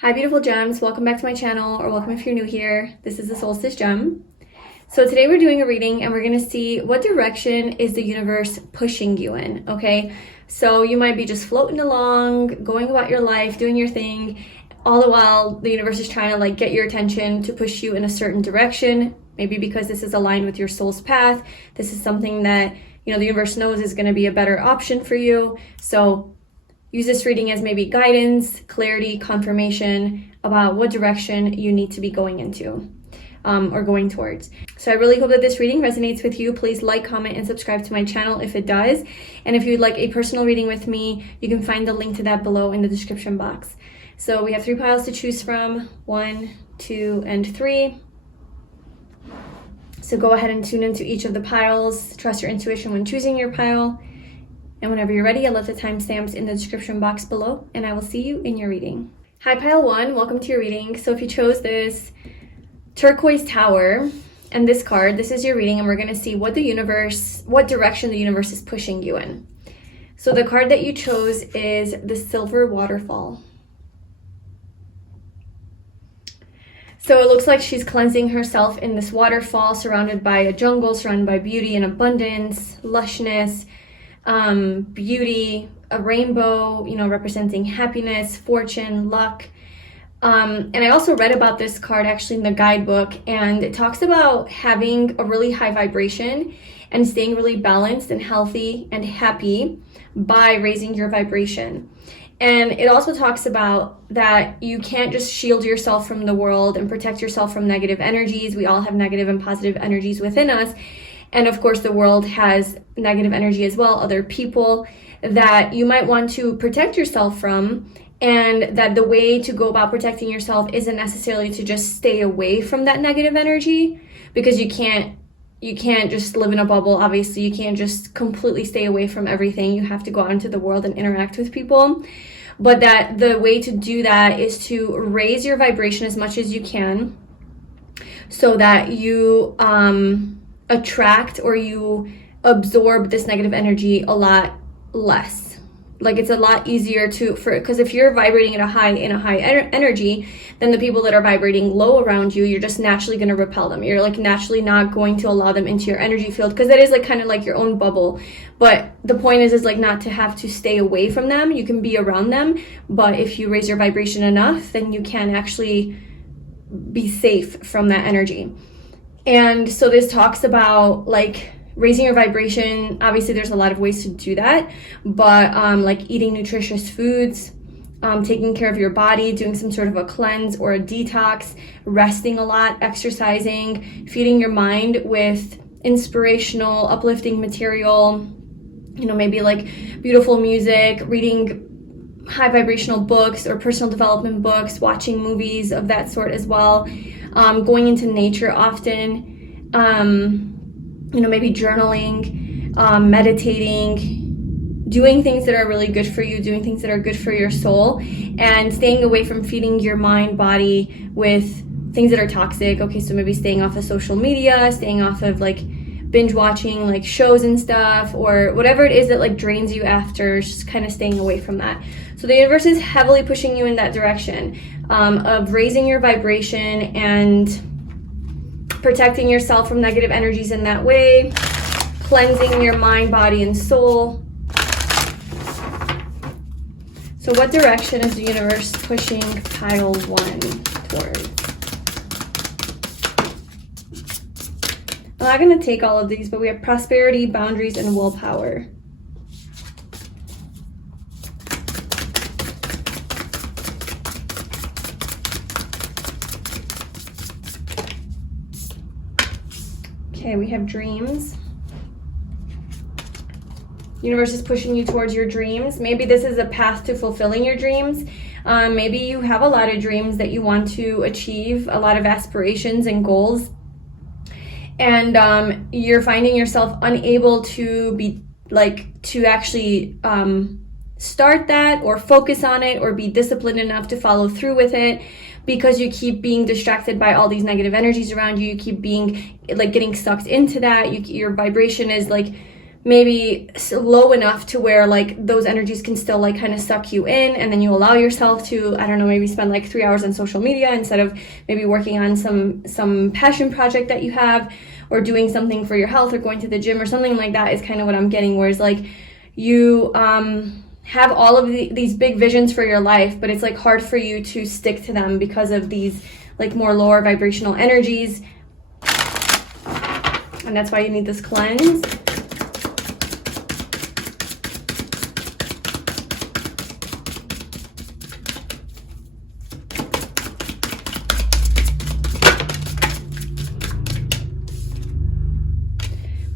Hi beautiful gems, welcome back to my channel, or welcome if you're new here. This is the Solstice Gem. So today we're doing a reading and we're going to see what direction is the universe pushing you in, okay? So you might be just floating along, going about your life, doing your thing, all the while the universe is trying to get your attention to push you in a certain direction, maybe because this is aligned with your soul's path. This is something that, the universe knows is going to be a better option for you. So use this reading as maybe guidance, clarity, confirmation about what direction you need to be going into or going towards. So I really hope that this reading resonates with you. Please like, comment, and subscribe to my channel if it does. And if you'd like a personal reading with me, you can find the link to that below in the description box. So we have 3 piles to choose from, 1, 2, and 3. So go ahead and tune into each of the piles. Trust your intuition when choosing your pile. And whenever you're ready, I'll let the timestamps in the description box below, and I will see you in your reading. Hi, pile 1, welcome to your reading. So if you chose this turquoise tower and this card, this is your reading, and we're going to see what direction the universe is pushing you in. So the card that you chose is the silver waterfall. So it looks like she's cleansing herself in this waterfall, surrounded by a jungle, surrounded by beauty and abundance, lushness, beauty, a rainbow, representing happiness, fortune, luck. And I also read about this card actually in the guidebook, and it talks about having a really high vibration and staying really balanced and healthy and happy by raising your vibration. And it also talks about that you can't just shield yourself from the world and protect yourself from negative energies. We all have negative and positive energies within us. And of course, the world has negative energy as well, other people that you might want to protect yourself from. And that the way to go about protecting yourself isn't necessarily to just stay away from that negative energy, because you can't just live in a bubble. Obviously, you can't just completely stay away from everything. You have to go out into the world and interact with people. But that the way to do that is to raise your vibration as much as you can, so that you attract or you absorb this negative energy a lot less. It's a lot easier because if you're vibrating in a high energy, then the people that are vibrating low around you, you're just naturally going to repel them. You're naturally not going to allow them into your energy field, because that is kind of like your own bubble. But the point is not to have to stay away from them. You can be around them, but if you raise your vibration enough, then you can actually be safe from that energy. And so this talks about raising your vibration. Obviously there's a lot of ways to do that, but eating nutritious foods, taking care of your body, doing some sort of a cleanse or a detox, resting a lot, exercising, feeding your mind with inspirational, uplifting material, maybe beautiful music, reading high vibrational books or personal development books, watching movies of that sort as well, going into nature often, maybe journaling, meditating, doing things that are really good for you, doing things that are good for your soul, and staying away from feeding your mind, body with things that are toxic. Okay, so maybe staying off of social media, staying off of binge watching shows and stuff, or whatever it is that drains you after, just kind of staying away from that. So the universe is heavily pushing you in that direction of raising your vibration and protecting yourself from negative energies in that way, cleansing your mind, body, and soul. So what direction is the universe pushing pile 1 towards? I'm not going to take all of these, but we have prosperity, boundaries, and willpower. Okay, we have dreams. Universe is pushing you towards your dreams. Maybe this is a path to fulfilling your dreams. Maybe you have a lot of dreams that you want to achieve, a lot of aspirations and goals. And you're finding yourself unable to actually start that or focus on it or be disciplined enough to follow through with it, because you keep being distracted by all these negative energies around you. You keep being getting sucked into that. Your vibration is maybe low enough to where like those energies can still like kind of suck you in, and then you allow yourself to, I don't know, maybe spend like 3 hours on social media instead of maybe working on some passion project that you have, or doing something for your health, or going to the gym or something like that, is kind of what I'm getting. Whereas like you have all of these big visions for your life, but it's like hard for you to stick to them because of these like more lower vibrational energies, and that's why you need this cleanse.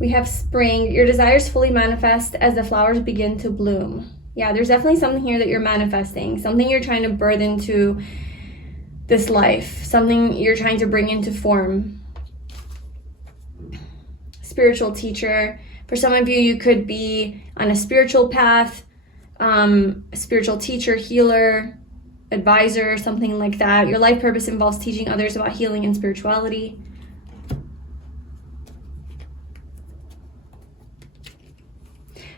We have spring. Your desires fully manifest as the flowers begin to bloom. Yeah, there's definitely something here that you're manifesting, something you're trying to birth into this life, something you're trying to bring into form. Spiritual teacher. For some of you, you could be on a spiritual path, a spiritual teacher, healer, advisor, something like that. Your life purpose involves teaching others about healing and spirituality.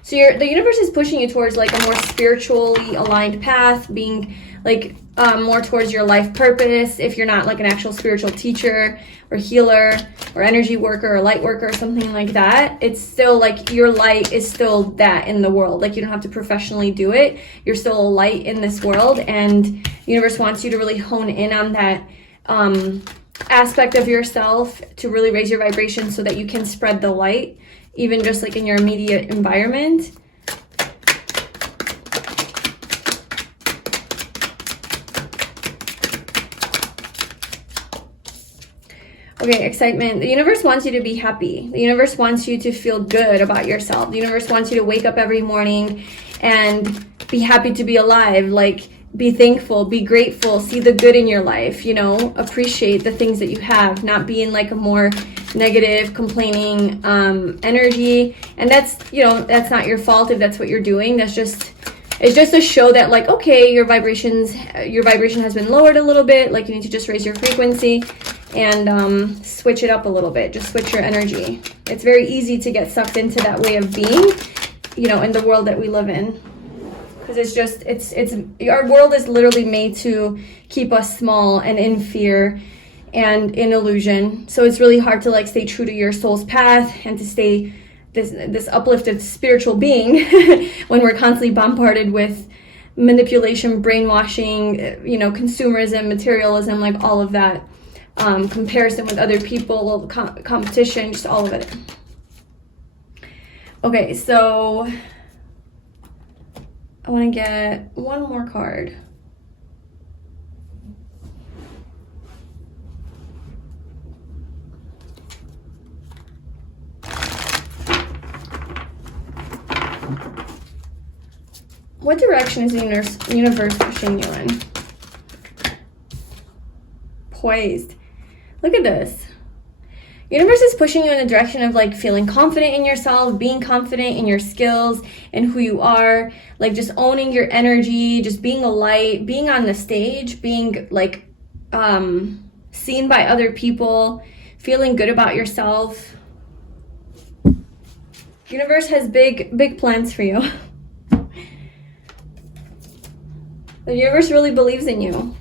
So the universe is pushing you towards like a more spiritually aligned path, being like more towards your life purpose. If you're not like an actual spiritual teacher or healer or energy worker or light worker or something like that, it's still like your light is still that in the world. Like you don't have to professionally do it. You're still a light in this world, and the universe wants you to really hone in on that aspect of yourself to really raise your vibration so that you can spread the light, even just like in your immediate environment. Okay, excitement. The universe wants you to be happy. The universe wants you to feel good about yourself. The universe wants you to wake up every morning and be happy to be alive. Like, be thankful, be grateful, see the good in your life, you know, appreciate the things that you have, not be in like a more negative, complaining energy. And that's, you know, that's not your fault if that's what you're doing. That's just, it's just a show that like, okay, your vibration has been lowered a little bit. Like you need to just raise your frequency and switch it up a little bit. Just switch your energy. It's very easy to get sucked into that way of being, you know, in the world that we live in. Because it's just, it's our world is literally made to keep us small and in fear and in illusion. So it's really hard to like stay true to your soul's path and to stay this uplifted spiritual being when we're constantly bombarded with manipulation, brainwashing, you know, consumerism, materialism, like all of that, comparison with other people, competition, just all of it. Okay, so I want to get one more card. What direction is the universe pushing you in? Poised. Look at this. Universe is pushing you in the direction of like feeling confident in yourself, being confident in your skills and who you are, like just owning your energy, just being a light, being on the stage, being like seen by other people, feeling good about yourself. Universe has big plans for you. The universe really believes in you.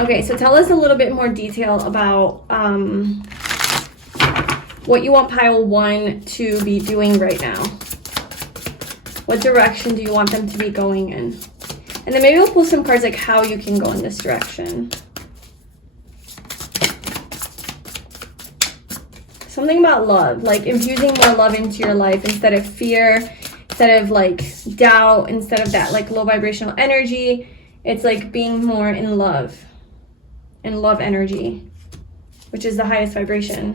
Okay, so tell us a little bit more detail about what you want pile 1 to be doing right now. What direction do you want them to be going in? And then maybe we'll pull some cards like how you can go in this direction. Something about love, like infusing more love into your life instead of fear, instead of like doubt, instead of that like low vibrational energy. It's like being more in love energy, which is the highest vibration.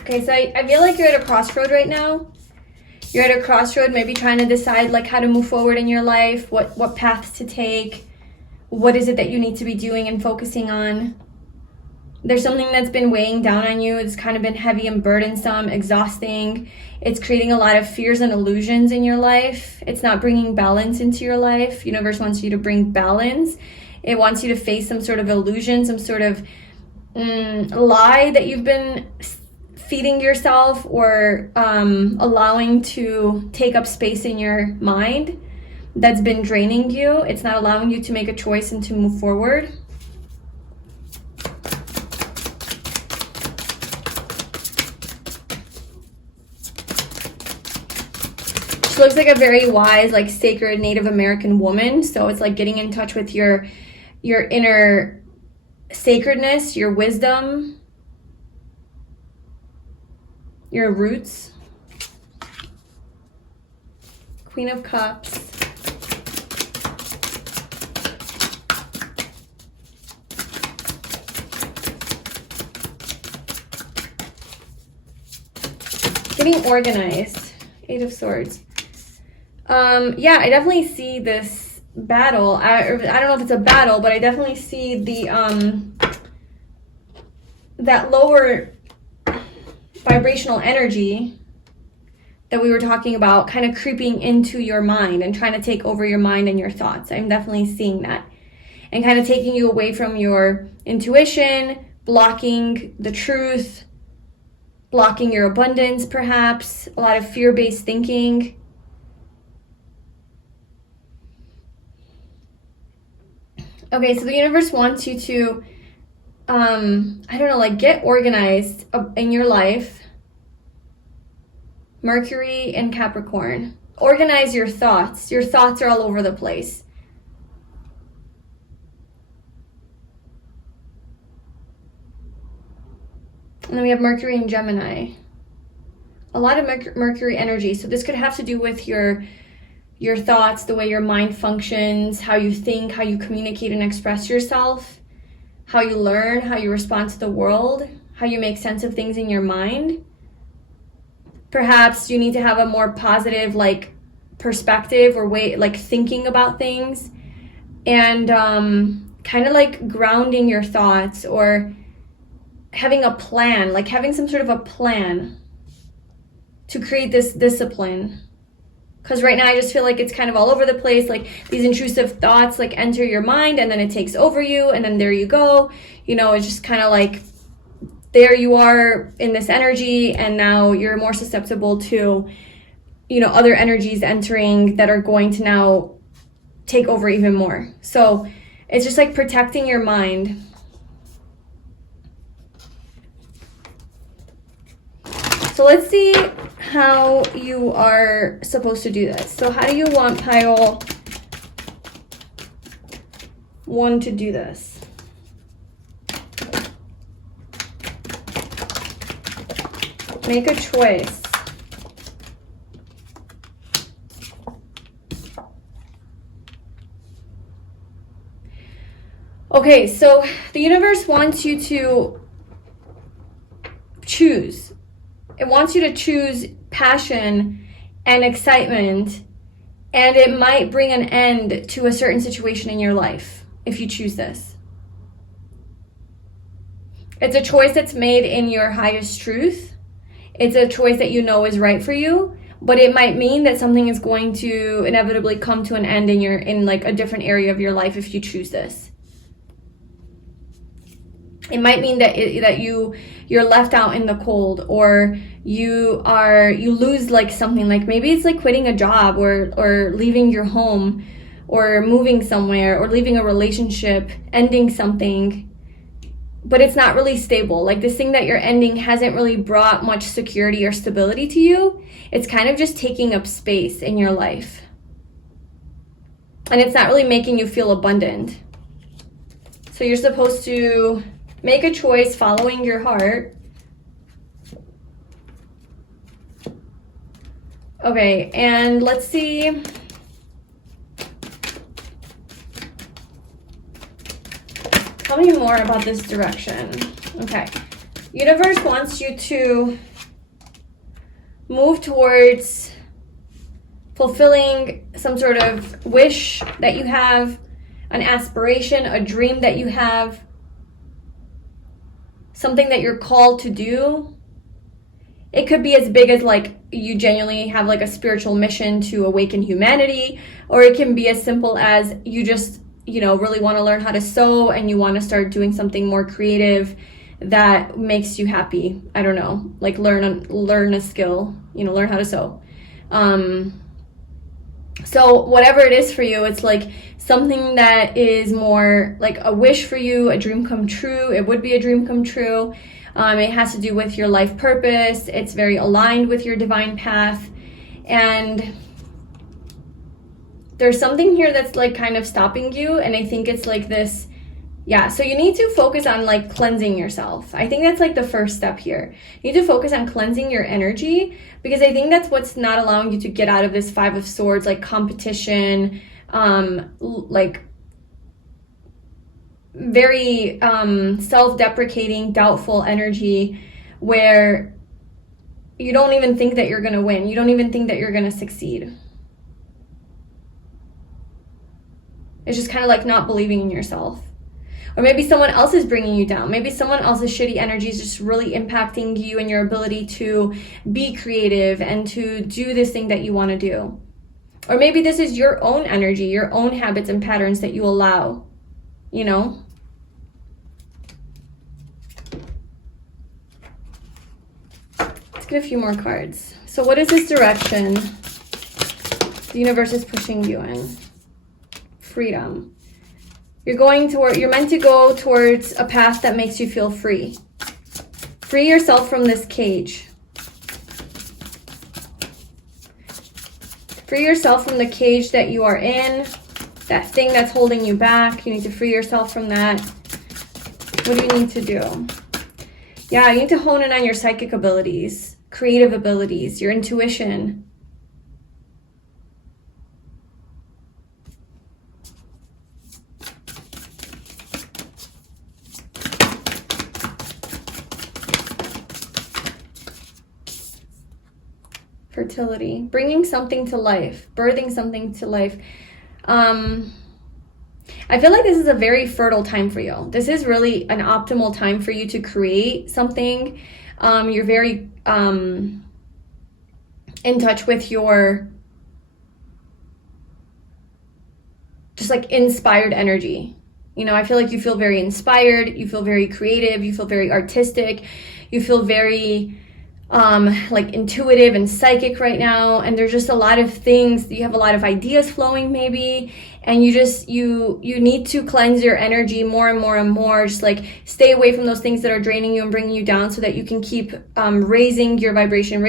Okay, so I feel like you're at a crossroad right now. You're at a crossroad, maybe trying to decide like how to move forward in your life, what paths to take, what is it that you need to be doing and focusing on. There's something that's been weighing down on you. It's kind of been heavy and burdensome, exhausting. It's creating a lot of fears and illusions in your life. It's not bringing balance into your life. Universe wants you to bring balance. It wants you to face some sort of illusion, some sort of lie that you've been feeding yourself or allowing to take up space in your mind that's been draining you. It's not allowing you to make a choice and to move forward. She looks like a very wise, like sacred Native American woman. So it's like getting in touch with your inner sacredness, your wisdom, your roots. Queen of Cups. Getting organized. Eight of Swords. Yeah, I definitely see this battle. I don't know if it's a battle, but I definitely see the that lower vibrational energy that we were talking about kind of creeping into your mind and trying to take over your mind and your thoughts. I'm definitely seeing that. And kind of taking you away from your intuition, blocking the truth, blocking your abundance perhaps, a lot of fear-based thinking. Okay, so the universe wants you to, I don't know, like get organized in your life. Mercury and Capricorn. Organize your thoughts. Your thoughts are all over the place. And then we have Mercury and Gemini. A lot of Mercury energy. So this could have to do with your thoughts, the way your mind functions, how you think, how you communicate and express yourself, how you learn, how you respond to the world, how you make sense of things in your mind. Perhaps you need to have a more positive like perspective or way like thinking about things, and kind of like grounding your thoughts or having a plan, like having some sort of a plan to create this discipline. Because right now I just feel like it's kind of all over the place, like these intrusive thoughts like enter your mind and then it takes over you and then there you go. You know, it's just kind of like there you are in this energy and now you're more susceptible to, you know, other energies entering that are going to now take over even more. So it's just like protecting your mind. So let's see how you are supposed to do this. So how do you want pile 1 to do this? Make a choice. Okay, so the universe wants you to choose. It wants you to choose passion and excitement, and it might bring an end to a certain situation in your life if you choose this. It's a choice that's made in your highest truth. It's a choice that you know is right for you, but it might mean that something is going to inevitably come to an end in like a different area of your life if you choose this. It might mean that you're left out in the cold, or you lose like something, like maybe it's like quitting a job or leaving your home or moving somewhere or leaving a relationship, ending something, but it's not really stable. Like this thing that you're ending hasn't really brought much security or stability to you. It's kind of just taking up space in your life. And it's not really making you feel abundant. So you're supposed to make a choice following your heart. Okay, and let's see. Tell me more about this direction. Okay. Universe wants you to move towards fulfilling some sort of wish that you have, an aspiration, a dream that you have. something that you're called to do. It could be as big as like you genuinely have like a spiritual mission to awaken humanity, or it can be as simple as you just, really want to learn how to sew and you want to start doing something more creative that makes you happy. I don't know, like learn a skill, learn how to sew. So whatever it is for you, it's like something that is more like a wish for you, a dream come true. It would be a dream come true. It has to do with your life purpose. It's very aligned with your divine path. And there's something here that's like kind of stopping you. And I think it's like this. Yeah, so you need to focus on like cleansing yourself. I think that's like the first step here. You need to focus on cleansing your energy, because I think that's what's not allowing you to get out of this Five of Swords, like competition, like very self-deprecating, doubtful energy where you don't even think that you're going to win. You don't even think that you're going to succeed. It's just kind of like not believing in yourself. Or maybe someone else is bringing you down. Maybe someone else's shitty energy is just really impacting you and your ability to be creative and to do this thing that you want to do. Or maybe this is your own energy, your own habits and patterns that you allow, Let's get a few more cards. So what is this direction the universe is pushing you in? Freedom. You're meant to go towards a path that makes you feel free. Free yourself from this cage. Free yourself from the cage that you are in, that thing that's holding you back. You need to free yourself from that. What do you need to do? Yeah, you need to hone in on your psychic abilities, creative abilities, your intuition. Fertility, bringing something to life, birthing something to life. I feel like this is a very fertile time for you. This is really an optimal time for you to create something. You're very in touch with your just like inspired energy. I feel like you feel very inspired, you feel very creative, you feel very artistic, you feel very like intuitive and psychic right now, and there's just a lot of things. You have a lot of ideas flowing maybe, and you need to cleanse your energy more and more and more. Just like stay away from those things that are draining you and bringing you down, so that you can keep raising your vibration,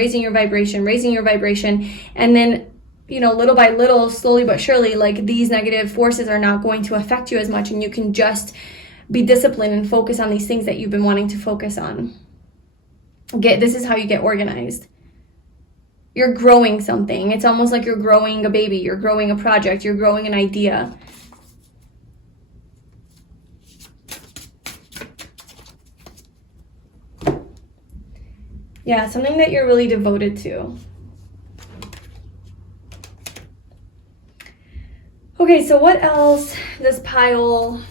and then little by little, slowly but surely, like these negative forces are not going to affect you as much, and you can just be disciplined and focus on these things that you've been wanting to focus on. This is how you get organized. You're growing something. It's almost like you're growing a baby. You're growing a project. You're growing an idea. Yeah, something that you're really devoted to. Okay, so what else does pile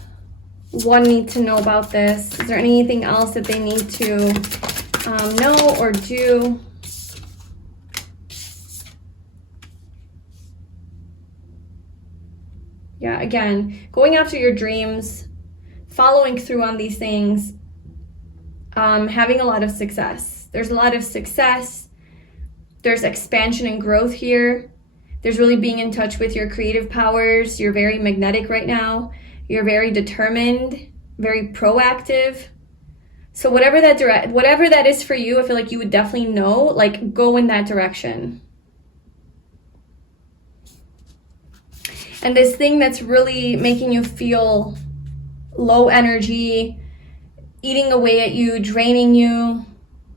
one need to know about this? Is there anything else that they need to know or do? Yeah, again, going after your dreams, following through on these things, having a lot of success. There's a lot of success. There's expansion and growth here. There's really being in touch with your creative powers. You're very magnetic right now. You're very determined, very proactive. So whatever that is for you, I feel like you would definitely know, like go in that direction. And this thing that's really making you feel low energy, eating away at you, draining you,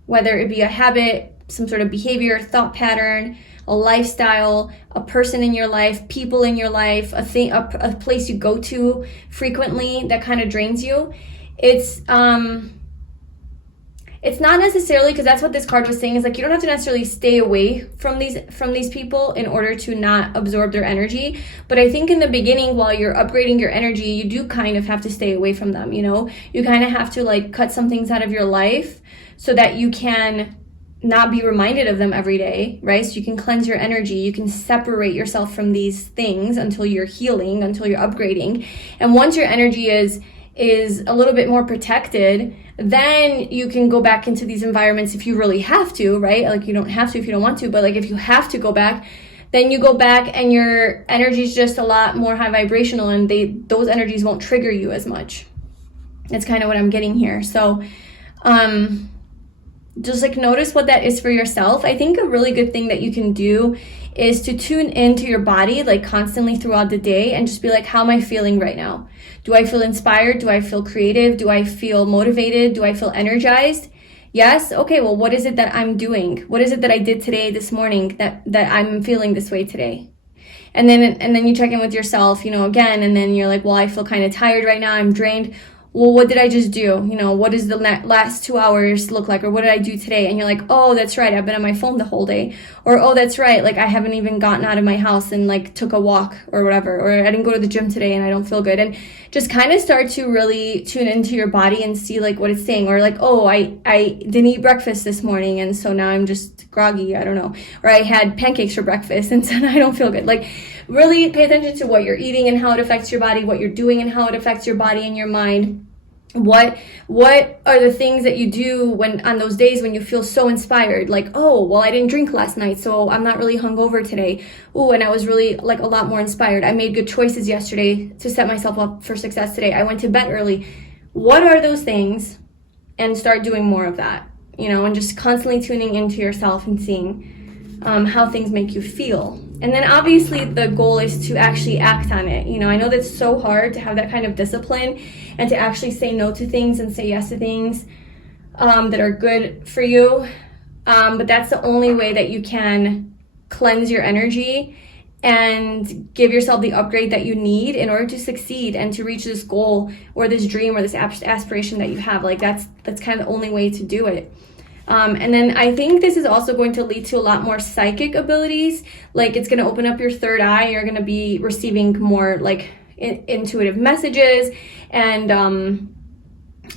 whether it be a habit, some sort of behavior, thought pattern, a lifestyle, a person in your life, people in your life, a place you go to frequently that kind of drains you. It's it's not necessarily, because that's what this card was saying, is like you don't have to necessarily stay away from these people in order to not absorb their energy. But I think in the beginning, while you're upgrading your energy, you do kind of have to stay away from them, you know? You kind of have to like cut some things out of your life so that you can not be reminded of them every day, right? So you can cleanse your energy, you can separate yourself from these things until you're healing, until you're upgrading. And once your energy is a little bit more protected, then you can go back into these environments if you really have to, right? Like you don't have to if you don't want to, but like if you have to go back, then you go back and your energy is just a lot more high vibrational, and those energies won't trigger you as much. That's kind of what I'm getting here. So just like notice what that is for yourself. I think a really good thing that you can do is to tune into your body like constantly throughout the day and just be like, how am I feeling right now? Do I feel inspired? Do I feel creative? Do I feel motivated? Do I feel energized? Yes? Okay, well, what is it that I'm doing? What is it that I did today, this morning, that I'm feeling this way today? And then you check in with yourself, you know, again, and then you're like, well, I feel kind of tired right now. I'm drained. Well, what did I just do? You know, what does the last 2 hours look like? Or what did I do today? And you're like, oh, that's right, I've been on my phone the whole day. Or, oh, that's right, like I haven't even gotten out of my house and like took a walk or whatever. Or I didn't go to the gym today and I don't feel good. And just kind of start to really tune into your body and see like what it's saying. Or like, oh, I didn't eat breakfast this morning and so now I'm just groggy, I don't know. Or I had pancakes for breakfast and so now I don't feel good. Like really pay attention to what you're eating and how it affects your body, what you're doing and how it affects your body and your mind. What are the things that you do when on those days when you feel so inspired? Like, oh, well, I didn't drink last night, so I'm not really hungover today. Oh, and I was really like a lot more inspired. I made good choices yesterday to set myself up for success today. I went to bed early. What are those things? And start doing more of that, you know, and just constantly tuning into yourself and seeing how things make you feel. And then obviously the goal is to actually act on it. You know, I know that's so hard to have that kind of discipline and to actually say no to things and say yes to things that are good for you. But that's the only way that you can cleanse your energy and give yourself the upgrade that you need in order to succeed and to reach this goal or this dream or this aspiration that you have. Like that's kind of the only way to do it. And then I think this is also going to lead to a lot more psychic abilities. Like it's going to open up your third eye. You're going to be receiving more like intuitive messages and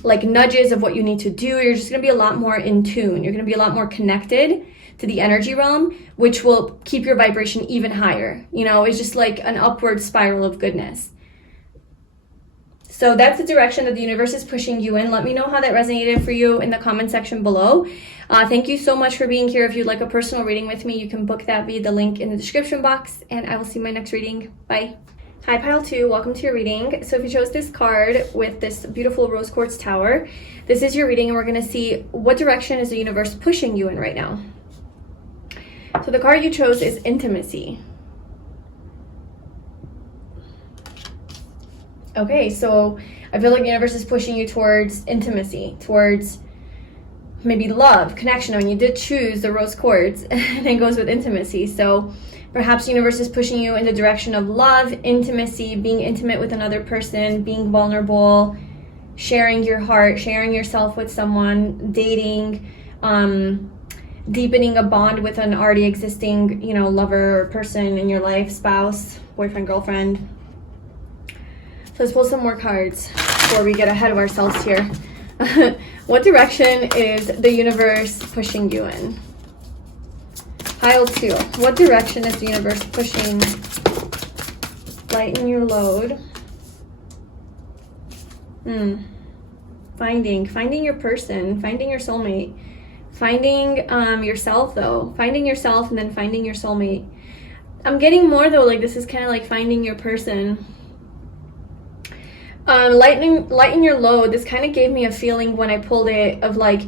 like nudges of what you need to do. You're just going to be a lot more in tune. You're going to be a lot more connected to the energy realm, which will keep your vibration even higher. You know, it's just like an upward spiral of goodness. So that's the direction that the universe is pushing you in. Let me know how that resonated for you in the comment section below. Thank you so much for being here. If you'd like a personal reading with me, you can book that via the link in the description box, and I will see you in my next reading. Bye. Hi, Pile 2. Welcome to your reading. So if you chose this card with this beautiful rose quartz tower, this is your reading, and we're going to see what direction is the universe pushing you in right now. So the card you chose is intimacy. Okay, so I feel like the universe is pushing you towards intimacy, towards maybe love, connection. I mean, you did choose the rose quartz, and it goes with intimacy. So perhaps the universe is pushing you in the direction of love, intimacy, being intimate with another person, being vulnerable, sharing your heart, sharing yourself with someone, dating, deepening a bond with an already existing, you know, lover or person in your life, spouse, boyfriend, girlfriend. So let's pull some more cards before we get ahead of ourselves here. What direction is the universe pushing you in? Pile 2. What direction is the universe pushing? Lighten your load. Finding your person, finding your soulmate. Finding yourself though. Finding yourself and then finding your soulmate. I'm getting more though, like this is kind of like finding your person. Lighten your load. This kind of gave me a feeling when I pulled it of like,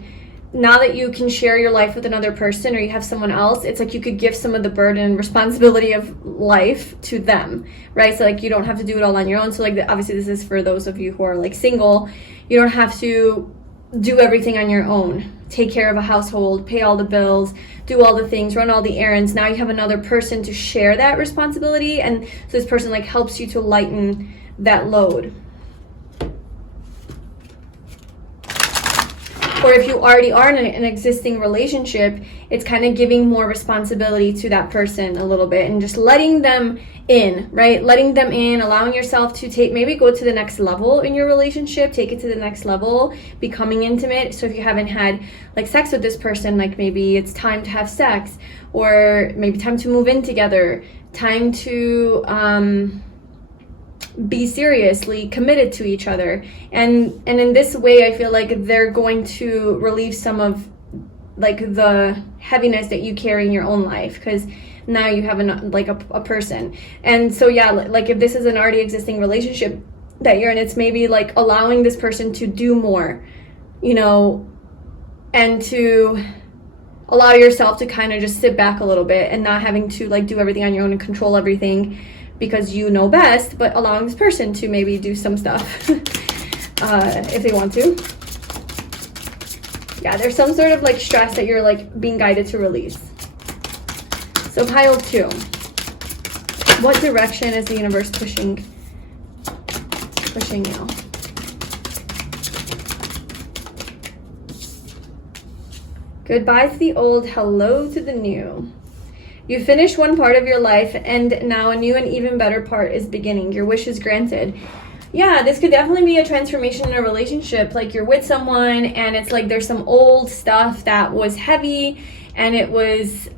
now that you can share your life with another person or you have someone else, it's like you could give some of the burden and responsibility of life to them, right? So like you don't have to do it all on your own. So like obviously this is for those of you who are like single. You don't have to do everything on your own. Take care of a household, pay all the bills, do all the things, run all the errands. Now you have another person to share that responsibility, and so this person like helps you to lighten that load. Or if you already are in an existing relationship, it's kind of giving more responsibility to that person a little bit and just letting them in, right? Letting them in, allowing yourself to maybe go to the next level in your relationship, take it to the next level, becoming intimate. So if you haven't had like sex with this person, like maybe it's time to have sex, or maybe time to move in together, time to be seriously committed to each other. And in this way, I feel like they're going to relieve some of like the heaviness that you carry in your own life, because now you have a person. And so yeah, like if this is an already existing relationship that you're in, it's maybe like allowing this person to do more, you know, and to allow yourself to kind of just sit back a little bit and not having to like do everything on your own and control everything because you know best, but allowing this person to maybe do some stuff if they want to. Yeah, there's some sort of like stress that you're like being guided to release. So pile 2. What direction is the universe pushing you? Goodbye to the old, hello to the new. You finished one part of your life and now a new and even better part is beginning. Your wish is granted. Yeah, this could definitely be a transformation in a relationship. Like you're with someone and it's like there's some old stuff that was heavy and it was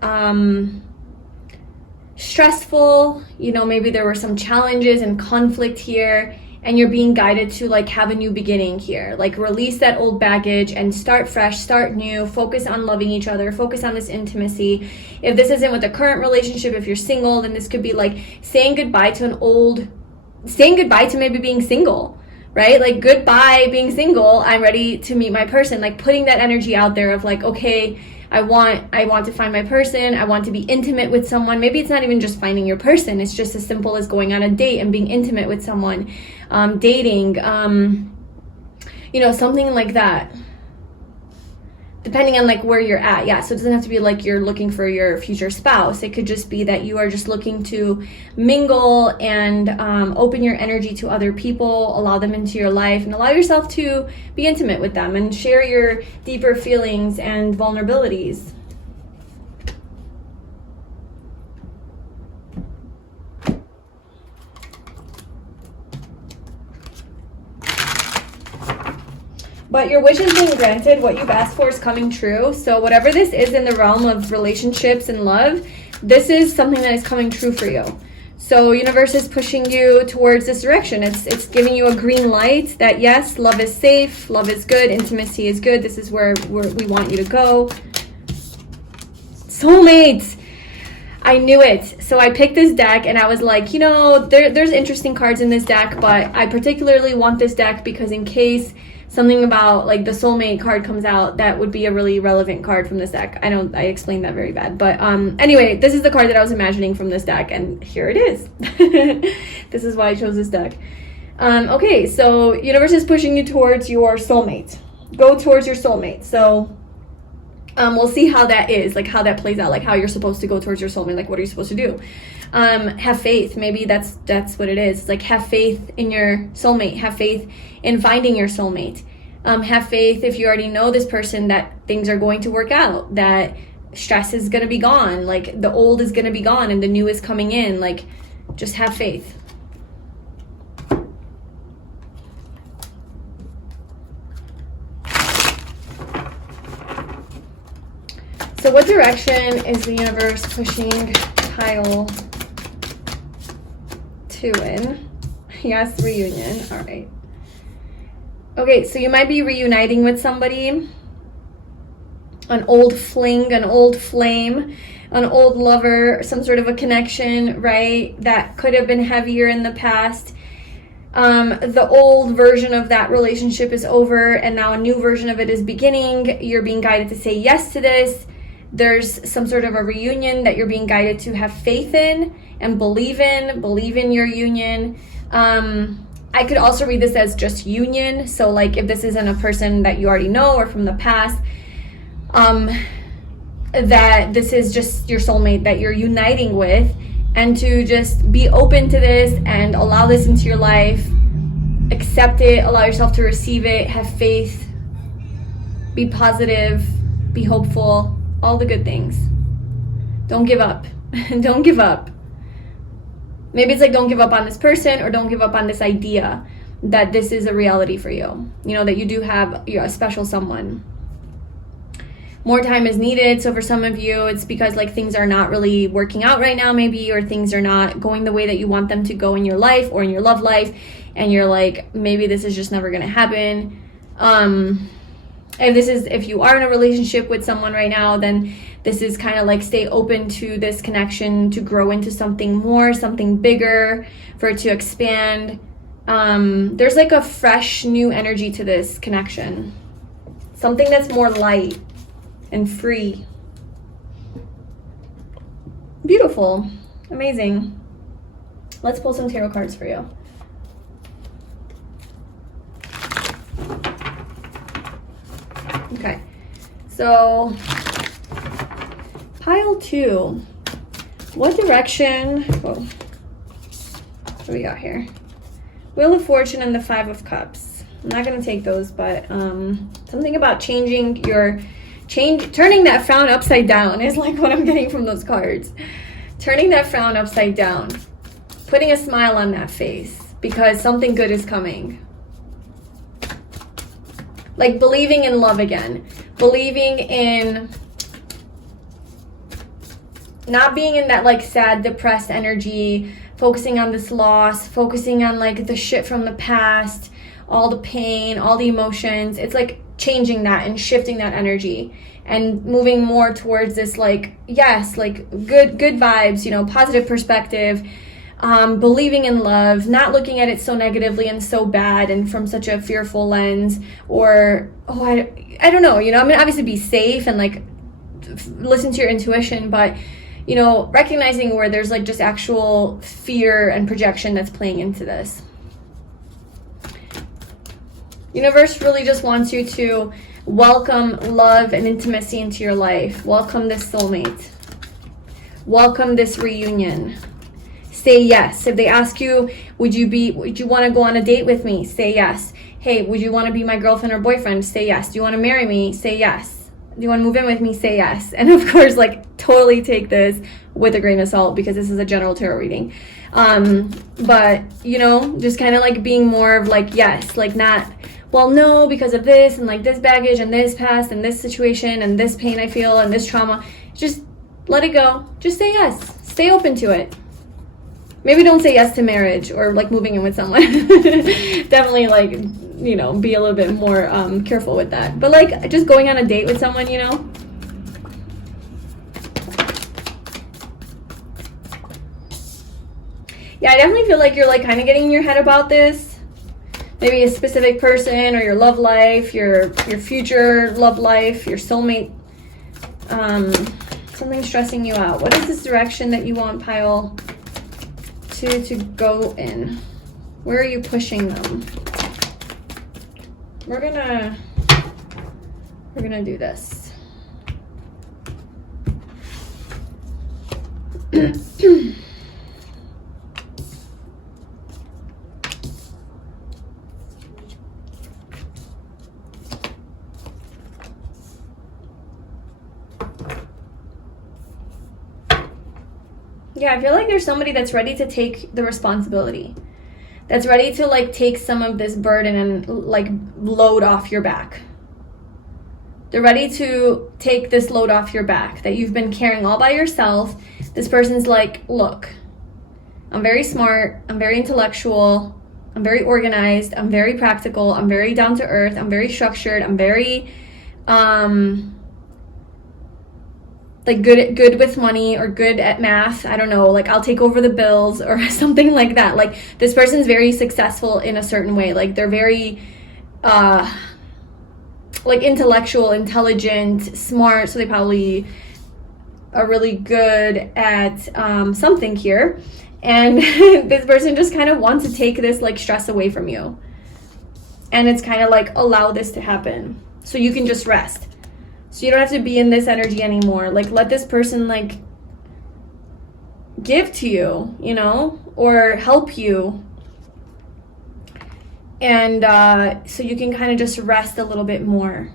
stressful. You know, maybe there were some challenges and conflict here, and you're being guided to like have a new beginning here. Like release that old baggage and start fresh, start new, focus on loving each other, focus on this intimacy. If this isn't with a current relationship, if you're single, then this could be like saying goodbye to maybe being single, right? Like goodbye being single, I'm ready to meet my person. Like putting that energy out there of like, okay, I want to find my person. I want to be intimate with someone. Maybe it's not even just finding your person. It's just as simple as going on a date and being intimate with someone, dating, you know, something like that. Depending on like where you're at. Yeah, so it doesn't have to be like you're looking for your future spouse. It could just be that you are just looking to mingle and open your energy to other people, allow them into your life, and allow yourself to be intimate with them and share your deeper feelings and vulnerabilities. But your wish is being granted. What you've asked for is coming true. So whatever this is in the realm of relationships and love, this is something that is coming true for you. So universe is pushing you towards this direction. It's giving you a green light that yes, love is safe, love is good, intimacy is good. This is where we want you to go. Soulmates. I knew it. So I picked this deck and I was like, you know, there's interesting cards in this deck, but I particularly want this deck because in case something about like the soulmate card comes out, that would be a really relevant card from this deck. I explained that very bad, but anyway, this is the card that I was imagining from this deck, and here it is. This is why I chose this deck. Okay, so universe is pushing you towards your soulmate. Go towards your soulmate. So we'll see how that is, like how that plays out, like how you're supposed to go towards your soulmate. Like what are you supposed to do? Have faith. Maybe that's what it is. Like have faith in your soulmate. Have faith in finding your soulmate. Have faith if you already know this person that things are going to work out, that stress is going to be gone, like the old is going to be gone and the new is coming in. Like just have faith. So what direction is the universe pushing pile 2 in? Yes, reunion. All right. Okay, so you might be reuniting with somebody, an old fling, an old flame, an old lover, some sort of a connection, right? That could have been heavier in the past. The old version of that relationship is over and now a new version of it is beginning. You're being guided to say yes to this. There's some sort of a reunion that you're being guided to have faith in and believe in your union. I could also read this as just union. So like if this isn't a person that you already know or from the past, that this is just your soulmate that you're uniting with, and to just be open to this and allow this into your life, accept it, allow yourself to receive it, have faith. Be positive, be hopeful, all the good things. Don't give up. Don't give up. Maybe it's like, don't give up on this person, or don't give up on this idea that this is a reality for you. You know, that you do have a special someone. More time is needed. So for some of you, it's because like things are not really working out right now maybe, or things are not going the way that you want them to go in your life or in your love life. And you're like, maybe this is just never going to happen. If you are in a relationship with someone right now, then this is kind of like, stay open to this connection to grow into something more, something bigger, for it to expand. There's like a fresh new energy to this connection. Something that's more light and free. Beautiful. Amazing. Let's pull some tarot cards for you. Okay. So, pile 2. What direction? Whoa. What do we got here? Wheel of Fortune and the 5 of Cups. I'm not going to take those, but something about turning that frown upside down is like what I'm getting from those cards. Turning that frown upside down. Putting a smile on that face because something good is coming. Like believing in love again. Believing in not being in that like sad, depressed energy. Focusing on this loss. Focusing on like the shit from the past. All the pain, all the emotions. It's like changing that and shifting that energy. And moving more towards this like, yes, like good vibes, you know, positive perspective. Believing in love, not looking at it so negatively and so bad and from such a fearful lens, or I don't know, you know, I mean, obviously be safe and like listen to your intuition, but you know, recognizing where there's like just actual fear and projection that's playing into this. Universe really just wants you to welcome love and intimacy into your life. Welcome this soulmate. Welcome this reunion. Say yes. If they ask you, would you want to go on a date with me? Say yes. Hey, would you want to be my girlfriend or boyfriend? Say yes. Do you want to marry me? Say yes. Do you want to move in with me? Say yes. And of course, like totally take this with a grain of salt because this is a general tarot reading. But you know, just kind of like being more of like, yes, like not, well, no, because of this and like this baggage and this past and this situation and this pain I feel and this trauma. Just let it go. Just say yes. Stay open to it. Maybe don't say yes to marriage or like moving in with someone. Definitely like, you know, be a little bit more careful with that. But like just going on a date with someone, you know. Yeah, I definitely feel like you're like kind of getting in your head about this. Maybe a specific person or your love life, your future love life, your soulmate. Something stressing you out. What is this direction that you want pile to go in? Where are you pushing them? We're gonna do this. Yeah, I feel like there's somebody that's ready to take the responsibility. That's ready to like take some of this burden and like load off your back. They're ready to take this load off your back that you've been carrying all by yourself. This person's like, look, I'm very smart. I'm very intellectual. I'm very organized. I'm very practical. I'm very down to earth. I'm very structured. I'm very, like good with money or good at math. I don't know, like I'll take over the bills or something like that. Like this person's very successful in a certain way. Like they're very like intellectual, intelligent, smart. So they probably are really good at something here. And this person just kind of wants to take this like stress away from you. And it's kind of like allow this to happen so you can just rest. So you don't have to be in this energy anymore. Like let this person like give to you, you know, or help you. And so you can kind of just rest a little bit more.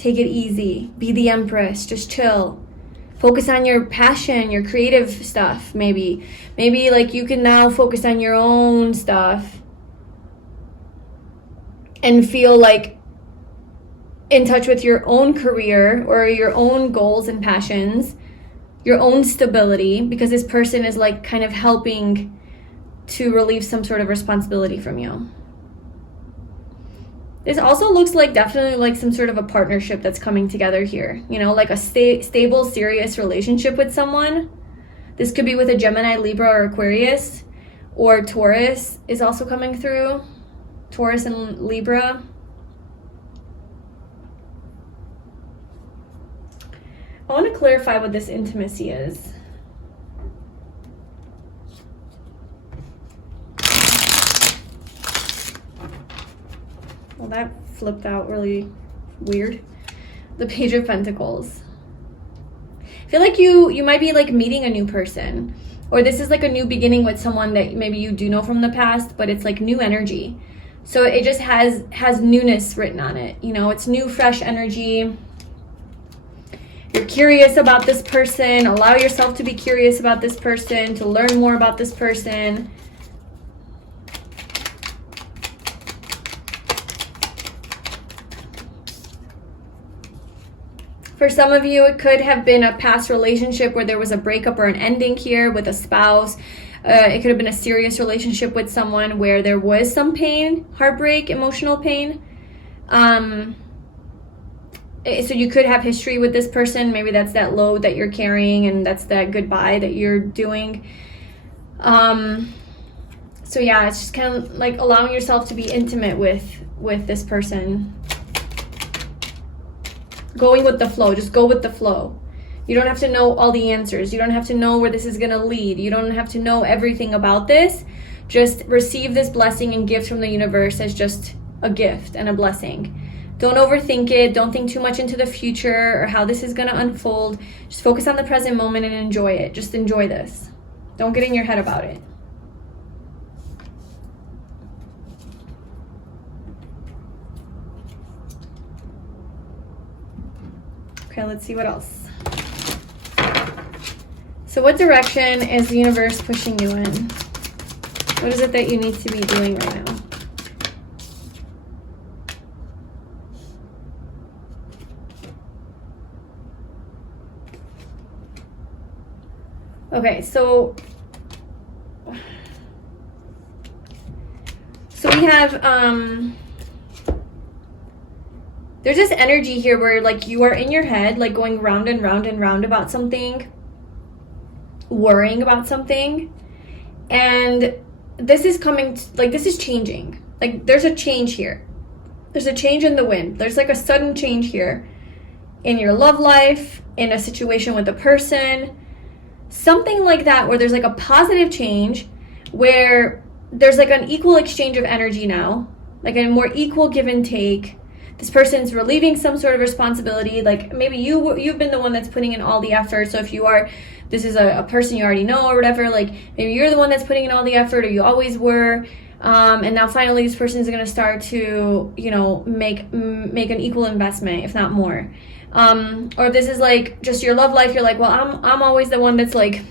Take it easy. Be the Empress. Just chill. Focus on your passion, your creative stuff, maybe. Maybe like you can now focus on your own stuff and feel like in touch with your own career or your own goals and passions, your own stability, because this person is like kind of helping to relieve some sort of responsibility from you. This also looks like definitely like some sort of a partnership that's coming together here. You know, like a stable, serious relationship with someone. This could be with a Gemini, Libra, or Aquarius. Or Taurus is also coming through. Taurus and Libra. I want to clarify what this intimacy is. Well, that flipped out really weird. The Page of Pentacles. I feel like you might be like meeting a new person, or this is like a new beginning with someone that maybe you do know from the past, but it's like new energy. So it just has newness written on it. You know, it's new, fresh energy. You're curious about this person. Allow yourself to be curious about this person, to learn more about this person. For some of you, it could have been a past relationship where there was a breakup or an ending here with a spouse. It could have been a serious relationship with someone where there was some pain, heartbreak, emotional pain. So you could have history with this person. Maybe that's that load that you're carrying, and that's that goodbye that you're doing. So yeah, it's just kind of like allowing yourself to be intimate with this person. Going with the flow. Just go with the flow. You don't have to know all the answers. You don't have to know where this is going to lead. You don't have to know everything about this. Just receive this blessing and gift from the universe as just a gift and a blessing. Don't overthink it. Don't think too much into the future or how this is going to unfold. Just focus on the present moment and enjoy it. Just enjoy this. Don't get in your head about it. Okay, let's see what else. So what direction is the universe pushing you in? What is it that you need to be doing right now? Okay, so we have there's this energy here where like you are in your head, like going round and round and round about something, worrying about something, and this is coming like this is changing. Like there's a change here. There's a change in the wind. There's like a sudden change here in your love life, in a situation with a person, something like that, where there's like a positive change, where there's like an equal exchange of energy now, like a more equal give and take. This person's relieving some sort of responsibility. Like maybe you've been the one that's putting in all the effort. So if this is a person you already know or whatever, like maybe you're the one that's putting in all the effort, or you always were. And now finally this person is going to start to, you know, make an equal investment, if not more. Or if this is like just your love life, you're like, well, I'm always the one that's like,